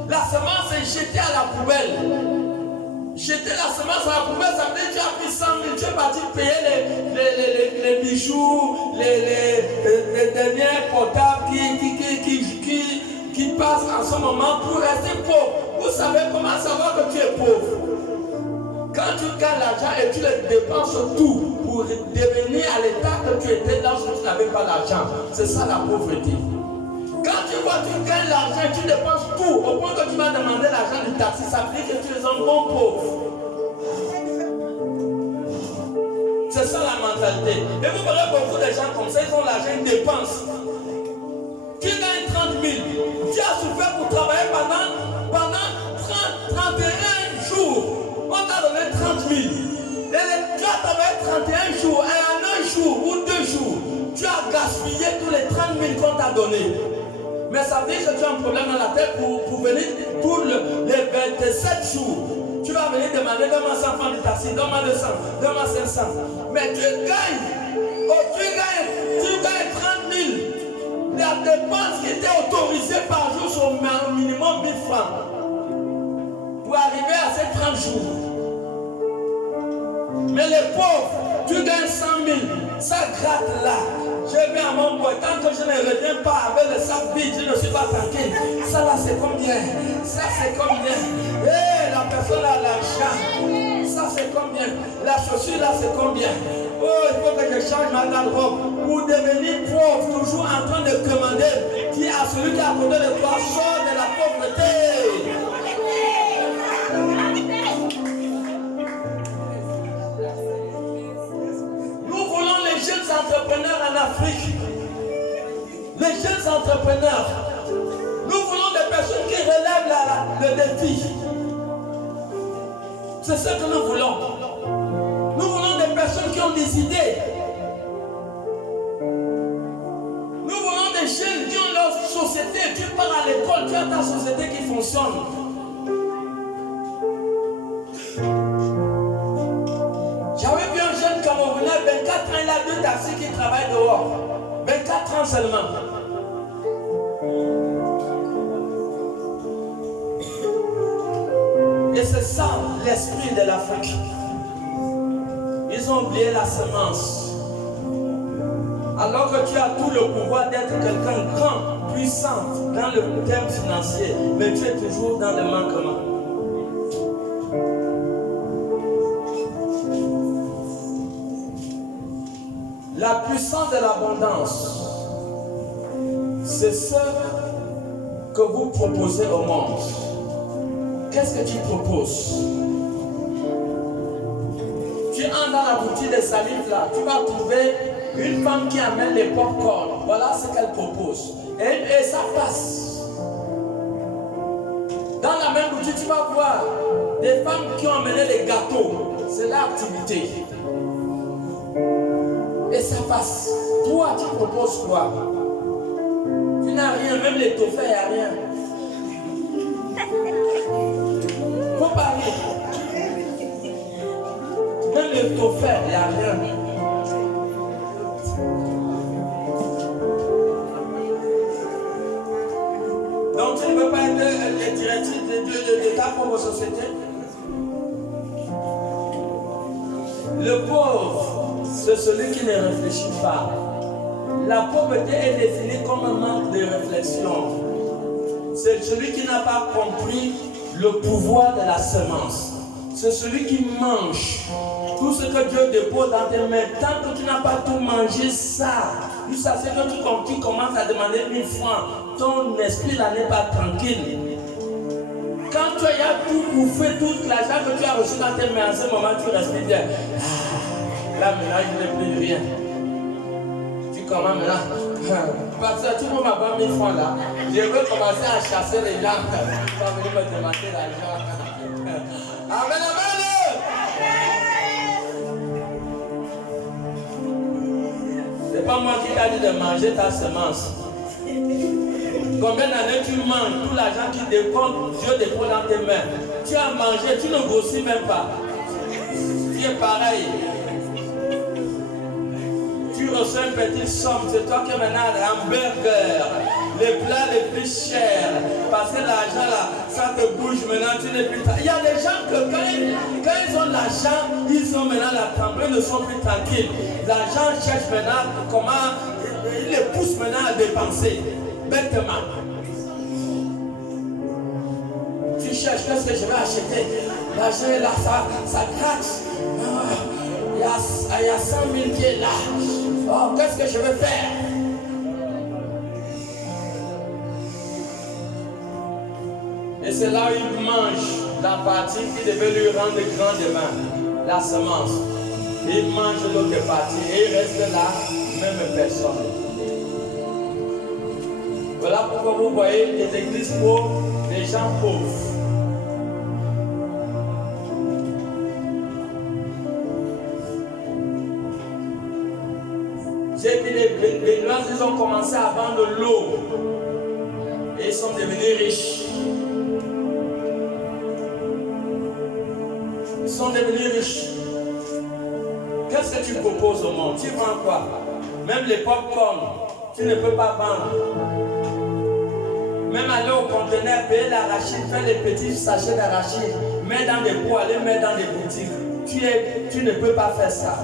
La semence est jetée à la poubelle. Jeter la semence à la poubelle, ça veut dire que tu as pris 100 000, tu es parti payer les bijoux, les derniers portables qui passent en ce moment pour rester pauvre. Vous savez comment savoir que tu es pauvre? Quand tu gagnes l'argent et tu le dépenses tout pour devenir à l'état que tu étais lorsque tu n'avais pas d'argent, c'est ça la pauvreté. Quand tu vois que tu gagnes l'argent, tu dépenses tout, au point que tu vas demander l'argent du taxi, ça veut dire que tu es un bon pauvre. C'est ça la mentalité. Et vous verrez beaucoup de gens comme ça, ils ont l'argent, ils dépensent. Tu gagnes 30 000, tu as souffert pour travailler pendant 31 jours. On t'a donné 30 000. Et tu as travaillé 31 jours, et en un jour ou 2 jours, tu as gaspillé tous les 30 000 qu'on t'a donné. Mais ça veut dire que tu as un problème dans la tête pour venir pour les 27 jours. Tu vas venir demander, donne-moi 100 francs du taxi, donne-moi 200, donne-moi 500. Mais tu gagnes 30 000. La dépense qui était autorisée par jour sur au minimum 1000 francs. Pour arriver à ces 30 jours. Mais les pauvres, tu gagnes 100 000, ça gratte là. Je vais à mon bois, tant que je ne reviens pas avec le sac vide, je ne suis pas tranquille. Ça là c'est combien? Ça c'est combien? Hey, la personne a l'argent. Ça c'est combien? La chaussure là c'est combien? Oh, il faut que je change ma garde-robe. Pour devenir pauvre, toujours en train de demander qui a celui qui est à côté de toi sort de la pauvreté. Les jeunes entrepreneurs en Afrique, les jeunes entrepreneurs, nous voulons des personnes qui relèvent le défi. C'est ce que nous voulons. Nous voulons des personnes qui ont des idées. métropole, tu as ta société qui fonctionne. J'avais vu un jeune Camerounais, 24 ans, il a 2 taxis qui travaillent dehors. 24 ans seulement. Et c'est ça l'esprit de l'Afrique. Ils ont oublié la semence. Alors que tu as tout le pouvoir d'être quelqu'un de grand, puissant dans le terme financier, mais tu es toujours dans le manquement. La puissance de l'abondance, c'est ce que vous proposez au monde. Qu'est-ce que tu proposes? Tu entres dans la boutique de salive là, tu vas trouver une femme qui amène les pop-corn. Voilà ce qu'elle propose. Et ça passe. Dans la même boutique, tu vas voir des femmes qui ont amené les gâteaux. C'est l'activité. Et ça passe. Toi, tu proposes quoi? Tu n'as rien, même les toffés, il n'y a rien. Faut pas rire. Même les toffés, il n'y a rien. Donc tu ne veux pas être les directrices de ta propre société. Le pauvre, c'est celui qui ne réfléchit pas. La pauvreté est définie comme un manque de réflexion. C'est celui qui n'a pas compris le pouvoir de la semence. C'est celui qui mange tout ce que Dieu dépose dans tes mains. Tant que tu n'as pas tout mangé ça, ça c'est que tu commences à demander 1000 francs. Ton esprit là n'est pas tranquille. Quand tu as tout bouffé, tout l'argent que tu as reçu dans tes mains, à ce moment tu respires bien. Là maintenant je n'ai plus rien. Tu commences maintenant. Parce que tu peux m'avoir 1000 francs là. Je veux commencer à chasser les gens. Tu vas venir me demander l'argent. Amen, amen. C'est pas moi qui t'ai dit de manger ta semence. Combien d'années tu manges tout l'argent qui décompte, Dieu dépose dans tes mains. Tu as mangé, tu ne grossis même pas. Tu es pareil. Tu reçois une petite somme, c'est toi qui maintenant les hamburgers, les plats les plus chers. Parce que l'argent là, ça te bouge maintenant, tu n'es plus. Il y a des gens que quand ils ont l'argent, ils ont maintenant la tremblée, ils ne sont plus tranquilles. L'argent cherche maintenant comment, il les pousse maintenant à dépenser. Bêtement. Tu cherches, qu'est-ce que je vais acheter? L'argent est là, ça gratte. Il y a 100 000 qui est là. Oh, qu'est-ce que je vais faire? Et c'est là où il mange la partie qui devait lui rendre grand demain, la semence. Il mange l'autre partie et il reste là, même personne. Voilà pourquoi vous voyez des églises pauvres, des gens pauvres. J'ai dit les Béninois, ils ont commencé à vendre l'eau et ils sont devenus riches. Ils sont devenus riches. Qu'est-ce que tu proposes au monde? Tu vends quoi? Même les pop-corn, tu ne peux pas vendre. Même aller au conteneur, payer l'arachide, faire les petits sachets d'arachide, mettre dans des pots, aller mettre dans des boutiques. Tu ne peux pas faire ça.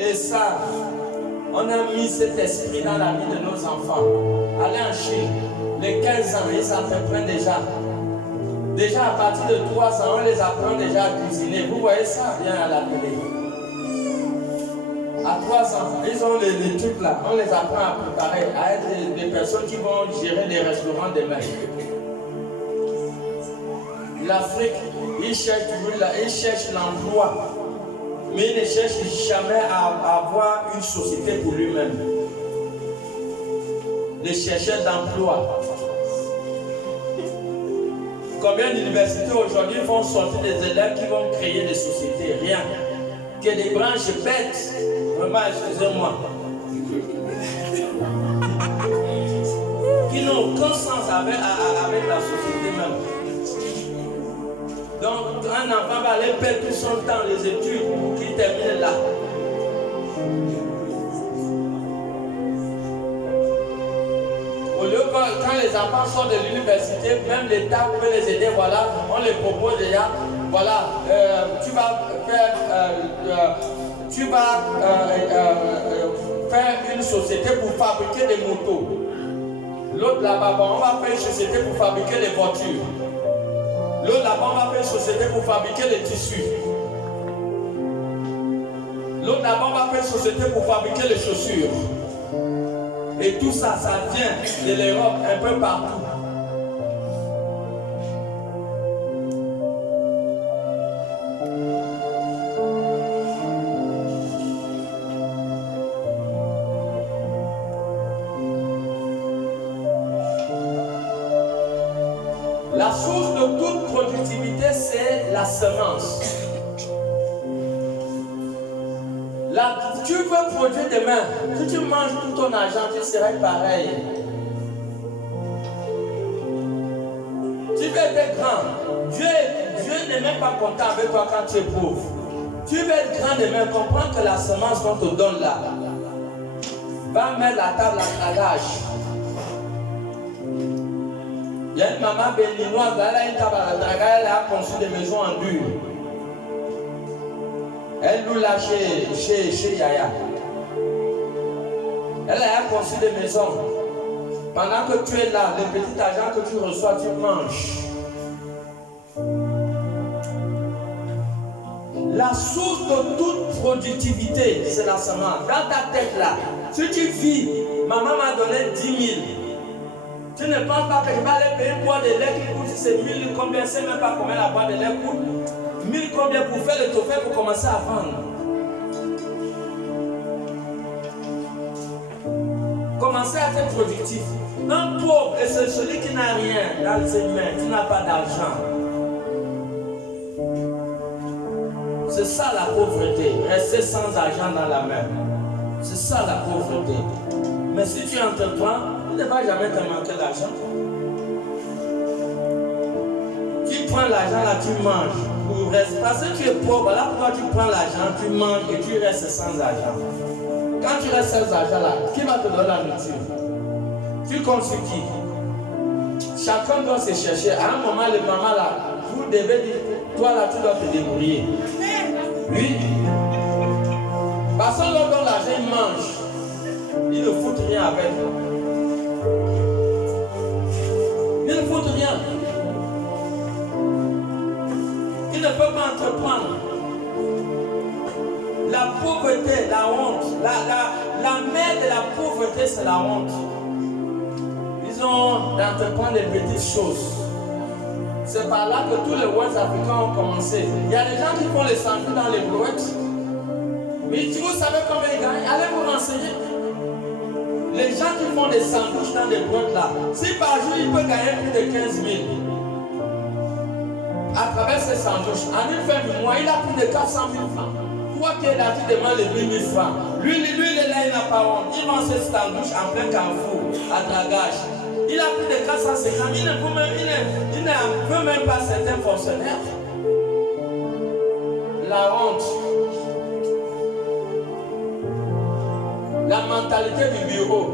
Et ça, on a mis cet esprit dans la vie de nos enfants. Allez en Chine, les 15 ans, ils s'entreprennent déjà. Déjà à partir de 3 ans, on les apprend déjà à cuisiner. Vous voyez ça bien à la télé. À 3 ans, ils ont les trucs là. On les apprend à préparer, à être des personnes qui vont gérer des restaurants demain. L'Afrique, ils cherchent l'emploi. Mais il ne cherche jamais à avoir une société pour lui-même. Les chercheurs d'emploi. Combien d'universités aujourd'hui vont sortir des élèves qui vont créer des sociétés? Rien. Que des branches bêtes. Vraiment, excusez-moi. Qui n'ont aucun sens avec la société même. Donc, un enfant va aller perdre tout son temps les études pour qu'il termine là. Au lieu que quand les enfants sortent de l'université, même l'État peut les aider, voilà, on les propose déjà, voilà, tu vas faire une société pour fabriquer des motos. L'autre là-bas, on va faire une société pour fabriquer des voitures. L'autre là-bas, on va faire une société pour fabriquer les tissus. L'autre là-bas, on va faire une société pour fabriquer les chaussures. Et tout ça, ça vient de l'Europe un peu partout. La source de toute productivité, c'est la semence. Tu veux produire demain, si tu manges tout ton argent, tu serais pareil. Tu veux être grand. Dieu n'est même pas content avec toi quand tu es pauvre. Tu veux être grand demain, comprends que la semence qu'on te donne là va mettre la table à tragage. Il y a une maman béninoise, elle a une table à tragage, elle a conçu des maisons en dur. Elle loue là chez Yaya. Elle a conçu des maisons. Pendant que tu es là, le petit argent que tu reçois, tu manges. La source de toute productivité, c'est la semence. Dans ta tête là, si tu vis, maman m'a donné 10 000. Tu ne penses pas que je vais aller payer une boîte de lait qui coûte, c'est 1000 combien, je ne sais même pas combien la boîte de lait coûte. 1000 combien pour faire le toffee pour commencer à vendre. Commencez à être productif. Un pauvre, et c'est celui qui n'a rien dans ses mains, qui n'a pas d'argent. C'est ça la pauvreté, rester sans argent dans la main. C'est ça la pauvreté. Mais si tu entreprends, tu ne vas jamais te manquer d'argent. Tu prends l'argent là, tu manges. Parce que tu es pauvre, là pourquoi tu prends l'argent, tu manges et tu restes sans argent. Quand tu restes sans argent là, qui va te donner la nourriture? Tu comptes sur qui? Chacun doit se chercher. À un moment, le maman là, vous devez dire, toi là, tu dois te débrouiller. Oui. Parce que l'homme dont l'argent il mange, il ne fout rien avec. Il ne fout rien. Il ne peut pas entreprendre. La pauvreté, la honte, la mère de la pauvreté, c'est la honte. Ils ont honte d'entreprendre des petites choses. C'est par là que tous les Ouest africains ont commencé. Il y a des gens qui font les sandwichs dans les brouettes. Mais si vous savez combien ils gagnent, allez vous renseigner. Les gens qui font des sandwichs dans les brouettes là, si par jour ils peuvent gagner plus de 15 000 à travers ces sandwichs, en une fin du mois, il a plus de 400 000 francs. Toi qui es là, tu demandes les 8 000 francs. Lui, il est là, il n'a pas honte. Il vend ses sandwichs en plein carrefour, à dragage. Il a plus de 450 000, il ne veut même pas certains fonctionnaires. La honte. La mentalité du bureau.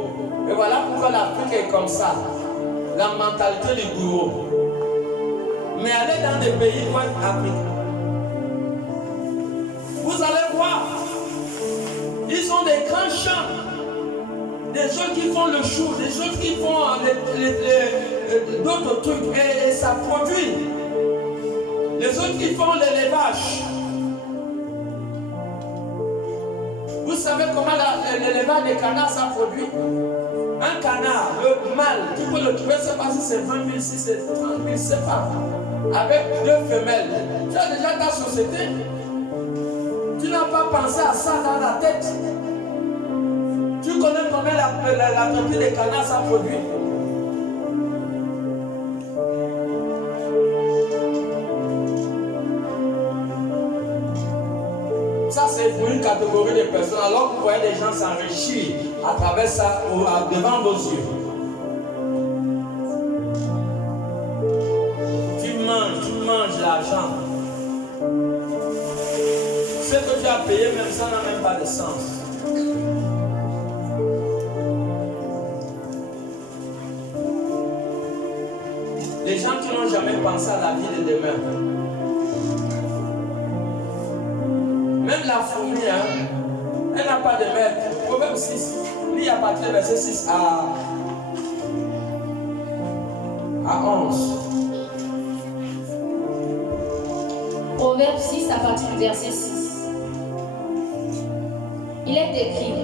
Et voilà pourquoi l'Afrique est comme ça. La mentalité du bureau. Mais allez dans des pays comme l'Afrique. Vous allez voir. Ils ont des grands champs. Des autres qui font le chou, des autres qui font d'autres trucs et ça produit. Les autres qui font l'élevage. Vous savez comment l'élevage des canards ça produit? Un canard, le mâle, tu peux le trouver, je ne sais pas si c'est 20 000, si c'est 30 000, je ne sais pas. Avec 2 femelles. Tu as déjà ta société. Tu n'as pas pensé à ça dans la tête. Tu connais combien la quantité de canards ça produit? Ça c'est pour une catégorie de personnes alors que vous voyez des gens s'enrichir à travers ça devant vos yeux. Tu manges l'argent. Ce que tu as payé, même ça n'a même pas de sens. Les gens qui n'ont jamais pensé à la vie de demain. Même la fourmi, elle n'a pas de maître. Proverbe 6, lis à partir du verset 6 à 11. Proverbe 6 à partir du verset 6. Il est écrit,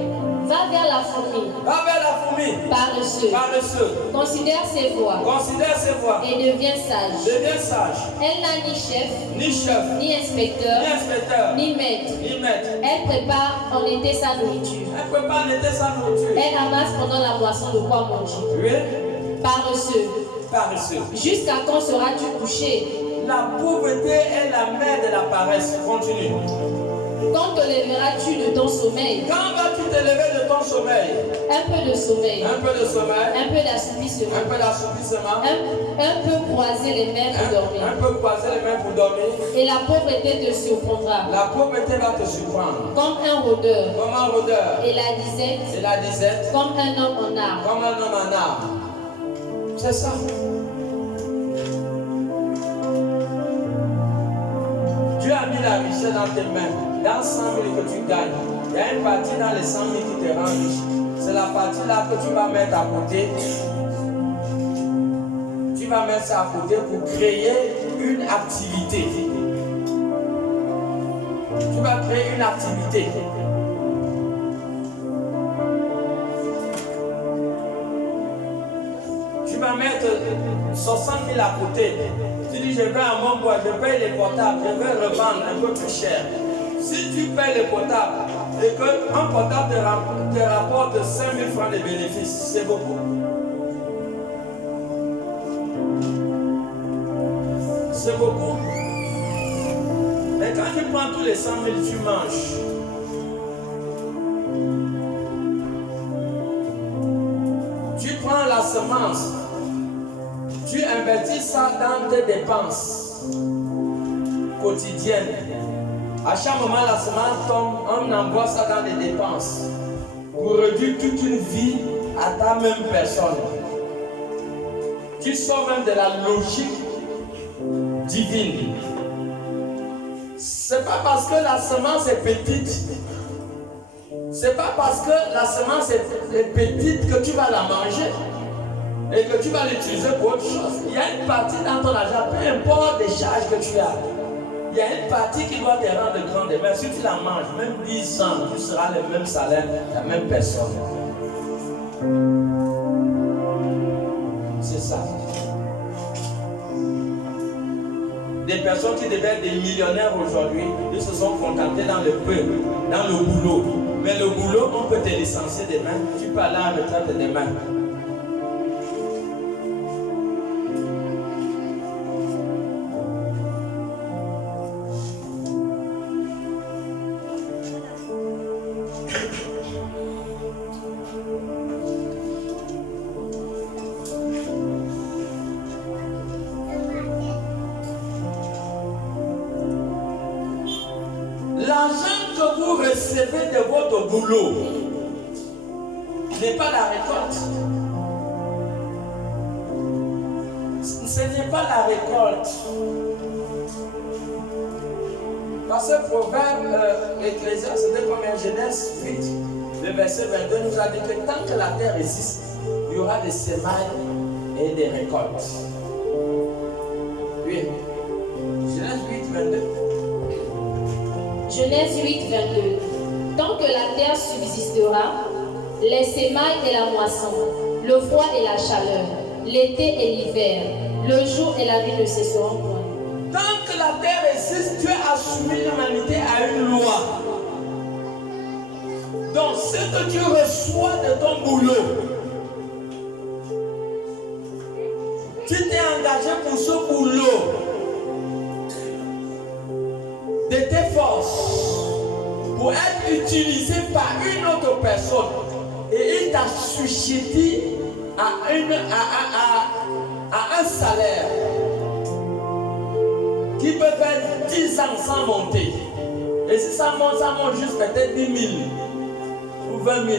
va vers la fourmi. Va vers la fourmi. Paresseux. Paresseux. Considère ses voies. Considère ses voies. Et deviens sage. Deviens sage. Elle n'a ni chef. Ni chef. Ni inspecteur. Ni inspecteur. Ni maître. Ni maître. Elle prépare en été sa nourriture. Elle prépare en été sa nourriture. Elle amasse pendant la moisson de quoi manger. Oui. Paresseux. Paresseux. Jusqu'à quand seras-tu couché? La pauvreté est la mère de la paresse. Continue. Quand te lèveras-tu de ton sommeil? Quand vas-tu te lever de ton sommeil? Un peu de sommeil. Un peu de sommeil. Un peu d'assoupissement. Un peu d'assoupissement. Un peu croiser les mains pour dormir. Un peu croiser les mains pour dormir. Et la pauvreté te surprendra. La pauvreté va te surprendre. Comme un rôdeur. Comme un rôdeur. Et la disette. Et la disette. Comme un homme en arme. Comme un homme en arme. C'est ça. Dieu a mis la richesse dans tes mains. Dans 100 000 que tu gagnes, il y a une partie dans les 100 000 qui te rend riche. C'est la partie là que tu vas mettre à côté. Tu vas mettre ça à côté pour créer une activité. Tu vas créer une activité. Tu vas mettre 60 000 à côté. Tu dis, je vais à mon bois, je paye les portables, je vais revendre un peu plus cher. Si tu payes les portables et qu'un portable te rapporte 5 000 francs de bénéfices, c'est beaucoup. C'est beaucoup. Mais quand tu prends tous les 100 000, tu manges. Tu prends la semence. Tu investis ça dans tes dépenses quotidiennes. À chaque moment, la semence tombe, on envoie ça dans les dépenses pour réduire toute une vie à ta même personne. Tu sors même de la logique divine. C'est pas parce que la semence est petite, c'est pas parce que la semence est petite que tu vas la manger et que tu vas l'utiliser pour autre chose. Il y a une partie dans ton argent, peu importe les charges que tu as. Il y a une partie qui doit te rendre grande. Mais si tu la manges, même 10 ans, tu seras le même salaire, la même personne. C'est ça. Des personnes qui devaient être des millionnaires aujourd'hui, ils se sont contentés dans le peu, dans le boulot. Mais le boulot, on peut te licencier demain. Tu peux aller à la retraite demain. L'argent que vous recevez de votre boulot n'est pas la récolte. Ce n'est pas la récolte. Parce que Proverbe Ecclésiaste, c'était comme un Genèse 8, le verset 22 nous a dit que tant que la terre existe, il y aura des semailles et des récoltes. Oui. Genèse 8, 22. Genèse 8, 22. Tant que la terre subsistera, les semailles et la moisson, le froid et la chaleur, l'été et l'hiver, le jour et la nuit ne cesseront point. Tant que la terre existe, Dieu a soumis l'humanité à une loi. Donc, ce que tu reçois de ton boulot, tu t'es engagé pour ce boulot, de tes forces, pour être utilisé par une autre personne et il t'assujettit à un salaire qui peut faire 10 ans sans monter. Et si ça monte juste peut-être 10 000 ou 20 000.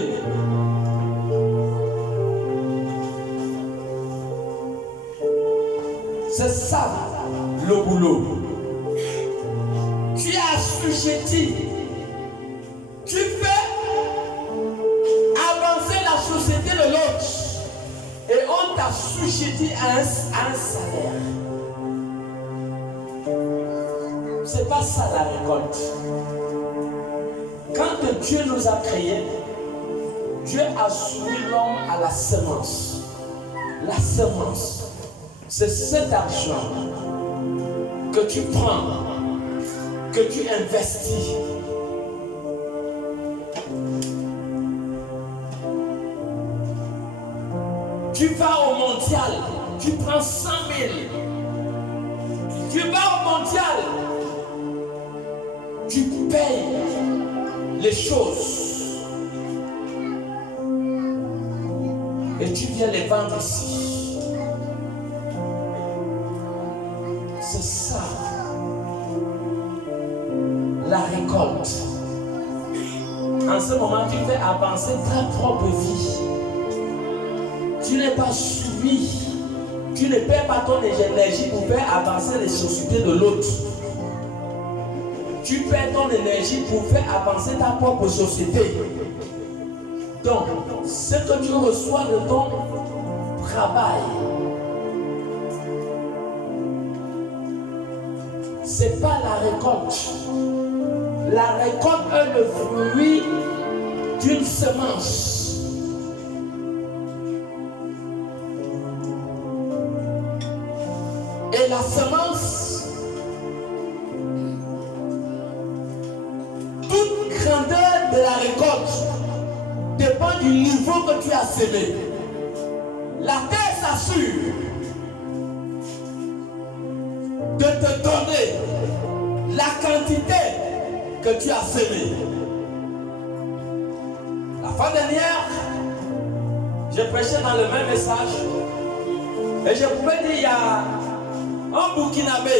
C'est ça le boulot. Tu es assujetti. Tu fais avancer la société de l'autre. Et on t'assujettit à un salaire. C'est pas ça la récolte. Quand Dieu nous a créés, Dieu a soumis l'homme à la semence. La semence, c'est cet argent que tu prends, que tu investis. Tu vas au mondial, tu prends 100 000. Tu vas au mondial, tu payes les choses. Et tu viens les vendre ici. C'est ça, la récolte. En ce moment, tu fais avancer ta propre vie. Tu n'es pas soumis. Tu ne perds pas ton énergie pour faire avancer les sociétés de l'autre. Tu perds ton énergie pour faire avancer ta propre société. Donc, ce que tu reçois de ton travail, ce n'est pas la récolte. La récolte est le fruit d'une semence. Et la semence, toute grandeur de la récolte dépend du niveau que tu as semé. La terre s'assure de te donner la quantité que tu as semé. La fois dernière, j'ai prêché dans le même message et je pouvais dire il y a un Burkinabé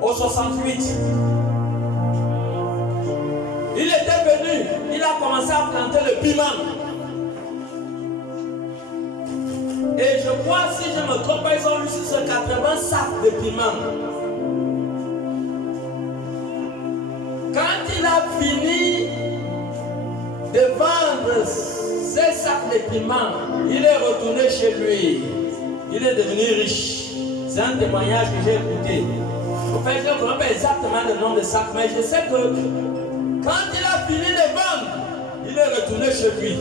au 68. Il était venu, il a commencé à planter le piment. Et je crois, si je me trompe pas, ils ont eu sur 80 sacs de piment. Quand il a fini de vendre ces sacs de piment, il est retourné chez lui. Il est devenu riche. C'est un témoignage que j'ai écouté. En fait, je ne connais pas exactement le nom de sac, mais je sais que quand il a fini de vendre, il est retourné chez lui.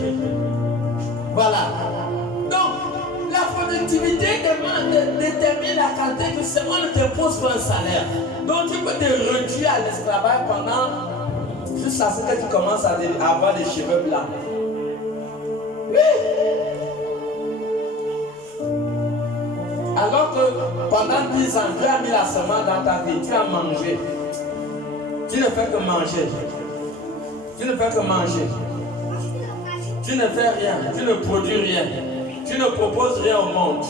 Voilà. Donc, la productivité détermine la quantité que c'est moi ne t'impose pas un salaire. Donc, tu peux te réduire à l'esclavage pendant jusqu'à ce que tu commences à avoir des cheveux blancs. Oui. Alors que pendant 10 ans, Dieu a mis la semence dans ta vie, tu as mangé. Tu ne fais que manger. Tu ne fais que manger. Tu ne fais rien, tu ne produis rien. Tu ne proposes rien au monde.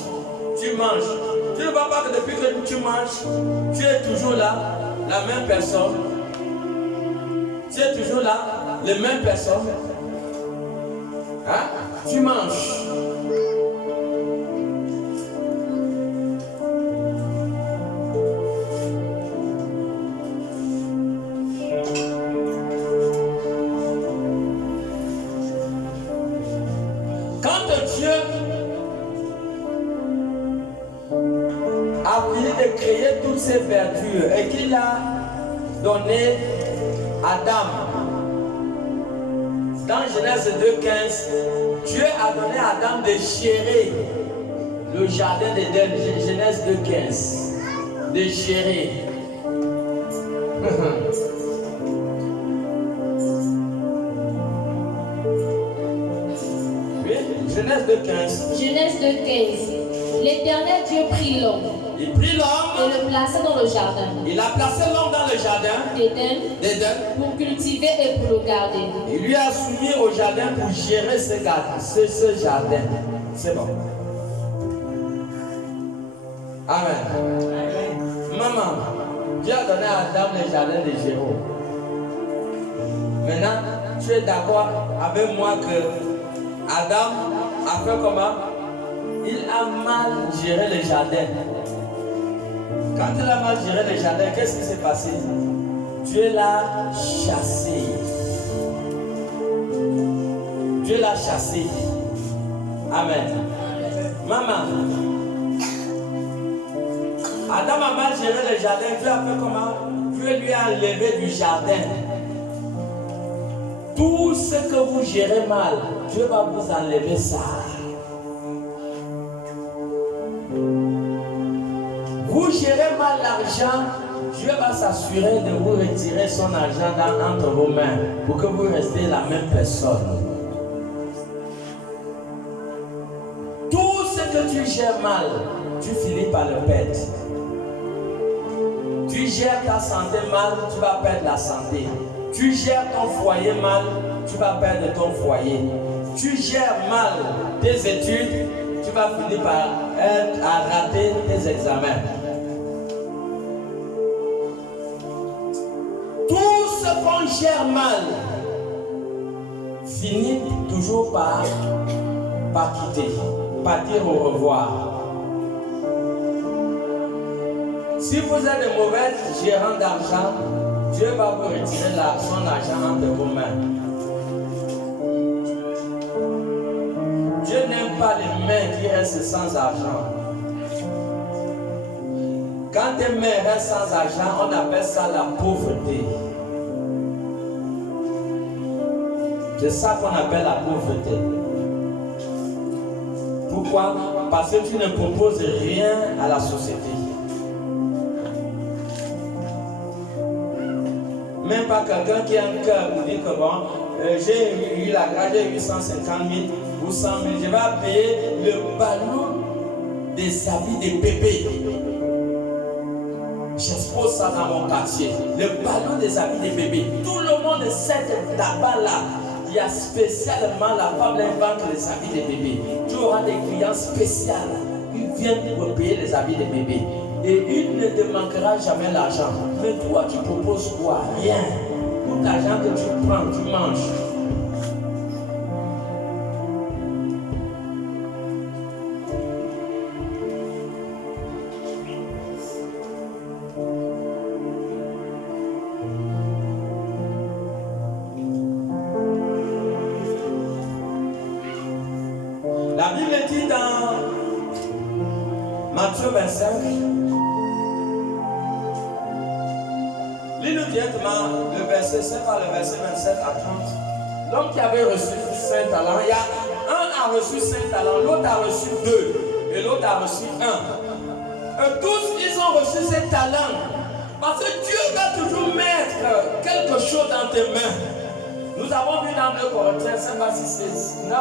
Tu manges. Tu ne vois pas que depuis que tu manges, tu es toujours là, la même personne. Tu es toujours là, les mêmes personnes. Hein? Tu manges. Créer toutes ces vertus et qu'il a donné à Adam. Dans Genèse 2,15, Dieu a donné à Adam de gérer le jardin d'Éden. Genèse 2,15. De gérer. Oui, Genèse 2,15. Genèse 2,15. L'Éternel Dieu prit l'homme Il prit et l'homme, le plaça dans le jardin il a placé l'homme dans le jardin d'Éden pour cultiver et pour le garder. Il lui a soumis au jardin pour gérer ce jardin. C'est bon. Amen. Maman, Dieu a donné à Adam le jardin de Géraud. Maintenant, tu es d'accord avec moi que Adam a fait comment? Il a mal géré le jardin. Quand il a mal géré le jardin, qu'est-ce qui s'est passé? Dieu l'a chassé. Dieu l'a chassé. Amen. Maman, Adam a mal géré le jardin. Dieu a fait comment? Dieu lui a enlevé du jardin. Tout ce que vous gérez mal, Dieu va vous enlever ça. Vous gérez mal l'argent, Dieu va s'assurer de vous retirer son argent entre vos mains pour que vous restiez la même personne. Tout ce que tu gères mal, tu finis par le perdre. Tu gères ta santé mal, tu vas perdre la santé. Tu gères ton foyer mal, tu vas perdre ton foyer. Tu gères mal tes études, tu vas finir par rater tes examens. Tout ce qu'on gère mal finit toujours par quitter, par dire au revoir. Si vous êtes de mauvais gérants d'argent, Dieu va vous retirer son argent entre vos mains. Dieu n'aime pas les mains qui restent sans argent. Quand tes mains restent sans argent, on appelle ça la pauvreté. C'est ça qu'on appelle la pauvreté. Pourquoi? Parce que tu ne proposes rien à la société. Même pas quelqu'un qui a un cœur pour dire que bon, j'ai eu la grâce, j'ai eu 150 000 ou 100 000, je vais payer le ballon des habits des bébés. J'expose ça dans mon quartier. Le ballon des habits des bébés. Tout le monde sait que là-bas, là, il y a spécialement la femme invente les habits des bébés. Tu auras des clients spéciaux qui viennent pour payer les habits des bébés. Et il ne te manquera jamais l'argent. Mais toi, tu proposes quoi? Rien. Tout l'argent que tu prends, tu manges. La Bible dit dans Matthieu 25, lis-nous directement le verset 7 à le verset 27 à 30. L'homme qui avait reçu 5 talents, il y a un a reçu 5 talents, l'autre a reçu 2 et l'autre a reçu 1. Et tous ils ont reçu ces talents parce que Dieu va toujours mettre quelque chose dans tes mains. Nous avons vu dans 2 Corinthiens 5, 6, 9,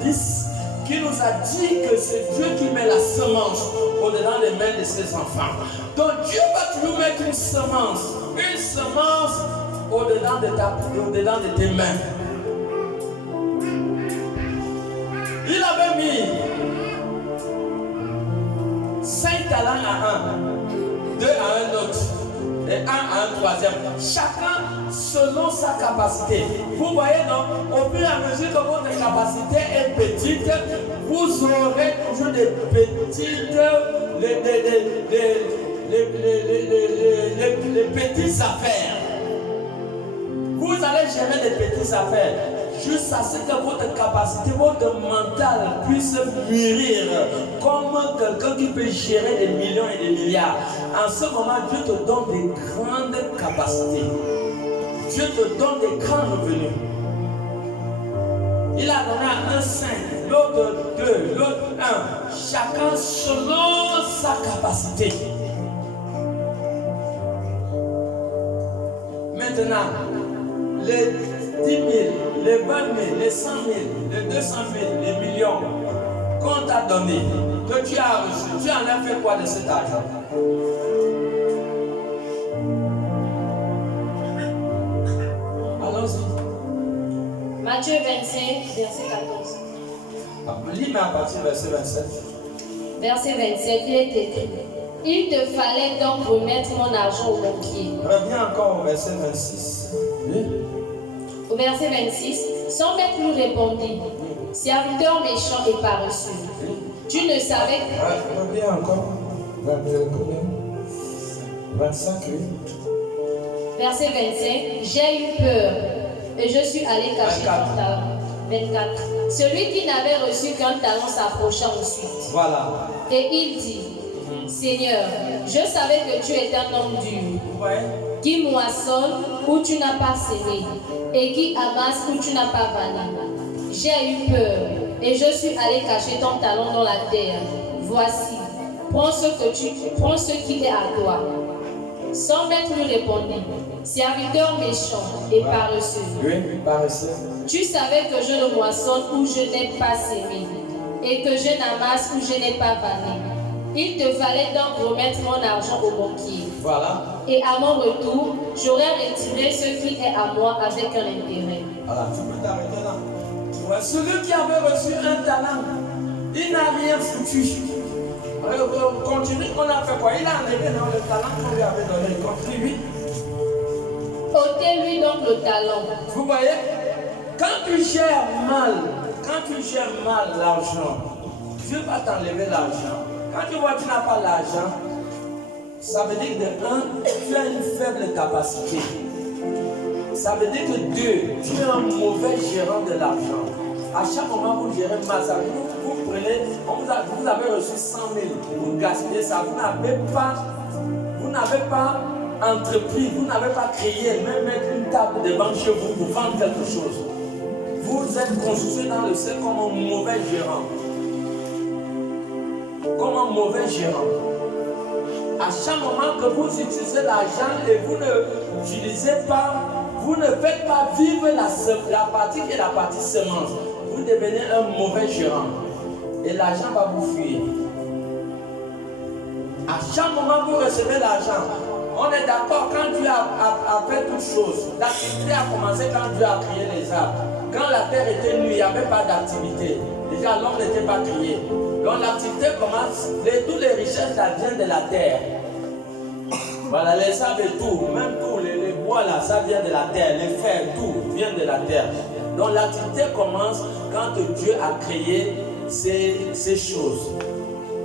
10 qui nous a dit que c'est Dieu qui met la semence au-dedans des mains de ses enfants. Donc Dieu va toujours mettre une semence au-dedans de tes mains. Il avait mis 5 talents à un, 2 à un autre et 1 à un troisième. Chacun selon sa capacité. Vous voyez, non? Au fur et à mesure que votre capacité est petite, vous aurez toujours des petites, les petites affaires. Vous allez gérer les petites affaires jusqu'à ce que votre capacité, votre mental puisse mûrir comme quelqu'un qui peut gérer des millions et des milliards. En ce moment, Dieu te donne des grandes capacités. Dieu te donne des grands revenus. Il a donné à un 5, l'autre 2, l'autre 1. Chacun selon sa capacité. Maintenant, les 10 000, les 20 000, les 100 000, les 200 000, les millions, qu'on t'a donné, que tu as reçu, tu en as fait quoi de cet argent? Allons-y. Matthieu 25, verset 14. Lis, mais à partir du verset 27. Verset 27, il est écrit: il te fallait donc remettre mon argent au banquier. Reviens encore au verset 26. Oui. Au verset 26, son maître lui répondit: serviteur méchant et paresseux, tu ne savais que... Reviens encore. 25, oui. Verset 25, j'ai eu peur et je suis allé cacher 24. ton talent. 24. Celui qui n'avait reçu qu'un talent s'approcha ensuite. Voilà. Et il dit: Seigneur, je savais que tu es un homme dur, qui moissonne où tu n'as pas semé et qui amasse où tu n'as pas vanné. J'ai eu peur et je suis allé cacher ton talent dans la terre. Voici, prends ce qui est à toi. Son maître lui répondit: serviteur méchant et paresseux. Oui, paresseux. Tu savais que je ne moissonne où je n'ai pas semé et que je n'amasse où je n'ai pas vanné. Il te fallait donc remettre mon argent au banquier. Voilà. Et à mon retour, j'aurais retiré ce qui est à moi avec un intérêt. Voilà, tu peux t'arrêter là. Ouais, celui qui avait reçu un talent, il n'a rien foutu. Continue, on a fait quoi? Il a enlevé dans le talent qu'on lui avait donné. Continue. Ôtez-lui donc le talent. Vous voyez, quand tu gères mal l'argent, Dieu va t'enlever l'argent. Quand tu vois que tu n'as pas l'argent, ça veut dire que de un, tu as une faible capacité. Ça veut dire que deux, tu es un mauvais gérant de l'argent. À chaque moment, vous gérez mal ça. Vous prenez, vous avez reçu 100 000, vous gaspillez ça. Vous n'avez pas entrepris, vous n'avez pas créé, même mettre une table devant chez vous pour vendre quelque chose. Vous êtes constitué dans le ciel comme un mauvais gérant. Comme un mauvais gérant. À chaque moment que vous utilisez l'argent et vous ne utilisez pas, vous ne faites pas vivre la partie qui est la partie semence. Vous devenez un mauvais gérant. Et l'argent va vous fuir. À chaque moment que vous recevez l'argent, on est d'accord, quand Dieu a fait toutes choses, l'activité a commencé quand Dieu a créé les arbres. Quand la terre était nue, il n'y avait pas d'activité. Déjà, l'homme n'était pas créé. Donc l'activité commence, toutes les richesses ça vient de la terre. Voilà, les arbres et tout, même tout, les bois là, ça vient de la terre, les fers, tout vient de la terre. Donc l'activité commence quand Dieu a créé ces choses.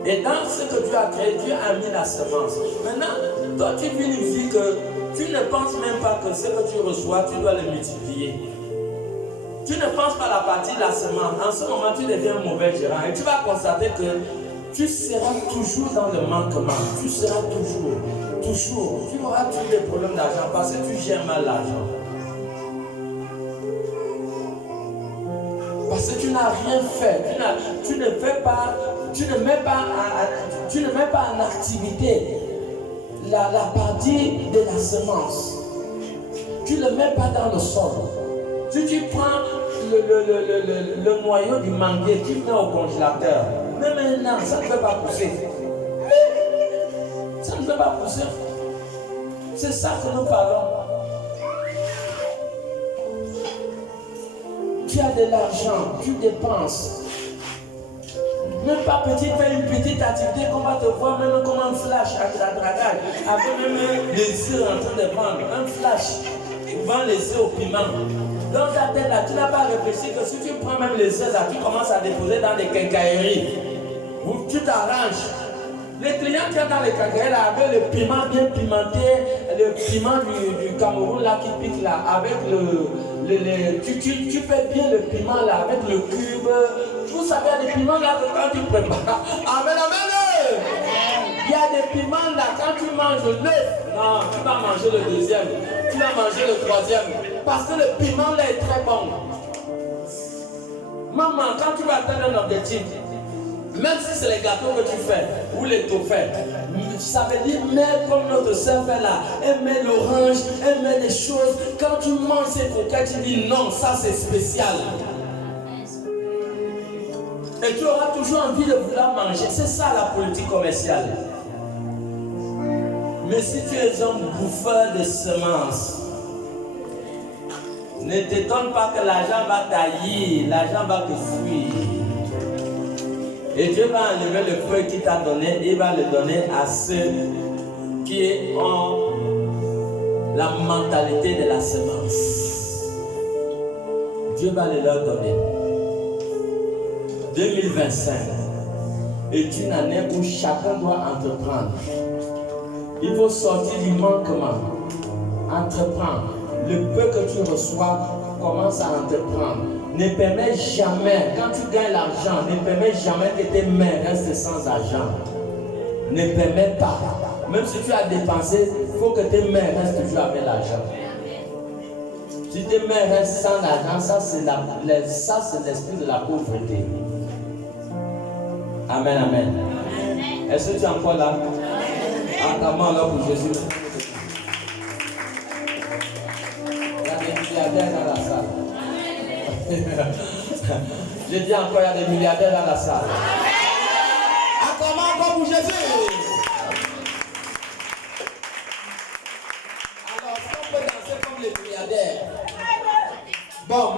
Et dans ce que Dieu a créé, Dieu a mis la semence. Maintenant, toi tu vis une vie que tu ne penses même pas que ce que tu reçois, tu dois le multiplier. Tu ne penses pas à la partie de la semence. En ce moment, tu deviens un mauvais gérant. Et tu vas constater que tu seras toujours dans le manquement. Tu seras toujours. Tu auras tous les problèmes d'argent parce que tu gères mal l'argent. Parce que tu n'as rien fait. Tu ne mets pas en activité la partie de la semence. Tu ne le mets pas dans le sol. Si tu prends le noyau du manguier, tu mets au congélateur, même un an, ça ne peut pas pousser. Ça ne peut pas pousser. C'est ça que nous parlons. Tu as de l'argent, tu dépenses. Même pas petit, fais une petite activité qu'on va te voir même comme un flash à la dragage. Avec même les œufs en train de vendre. Un flash. Tu vends les œufs au piment. Dans ta tête là, tu n'as pas réfléchi que si tu prends même les œufs là, tu commences à déposer dans des quincailleries. Tu t'arranges. Les clients qui sont dans les quincailleries là, avec le piment bien pimenté, le piment du Cameroun là qui pique là, avec tu fais bien le piment là, avec le cube. Vous savez, il y a des piments là que quand tu prépares. Amen, amen. Il y a des piments là, quand tu manges l'œuf, non, tu vas manger le deuxième, tu vas manger le troisième. Parce que le piment là est très bon. Maman, quand tu vas atteindre un objectif, même si c'est les gâteaux que tu fais, ou les toffés, ça veut dire, mais comme notre sœur fait là, elle met l'orange, elle met des choses. Quand tu manges ces coquettes, tu dis non, ça c'est spécial. Et tu auras toujours envie de vouloir manger. C'est ça la politique commerciale. Mais si tu es un bouffeur de semences, ne t'étonne pas que l'argent va taillir, l'argent va te fuir. Et Dieu va enlever le feu qu'il t'a donné, il va le donner à ceux qui ont la mentalité de la semence. Dieu va le leur donner. 2025 est une année où chacun doit entreprendre. Il faut sortir du manquement. Entreprendre. Le peu que tu reçois, commence à entreprendre. Ne permets jamais, quand tu gagnes l'argent, ne permets jamais que tes mains restent sans argent. Ne permets pas. Même si tu as dépensé, il faut que tes mains restent toujours avec l'argent. Si tes mains restent sans argent, ça c'est l'esprit de la pauvreté. Amen, amen. Est-ce que tu es encore là? Acclamons alors pour Jésus. Il y a des milliardaires dans la salle. Je dis encore, il y a des milliardaires dans la salle. Acclamons encore pour Jésus. Alors, est-ce qu'on peut danser comme les milliardaires? Bon.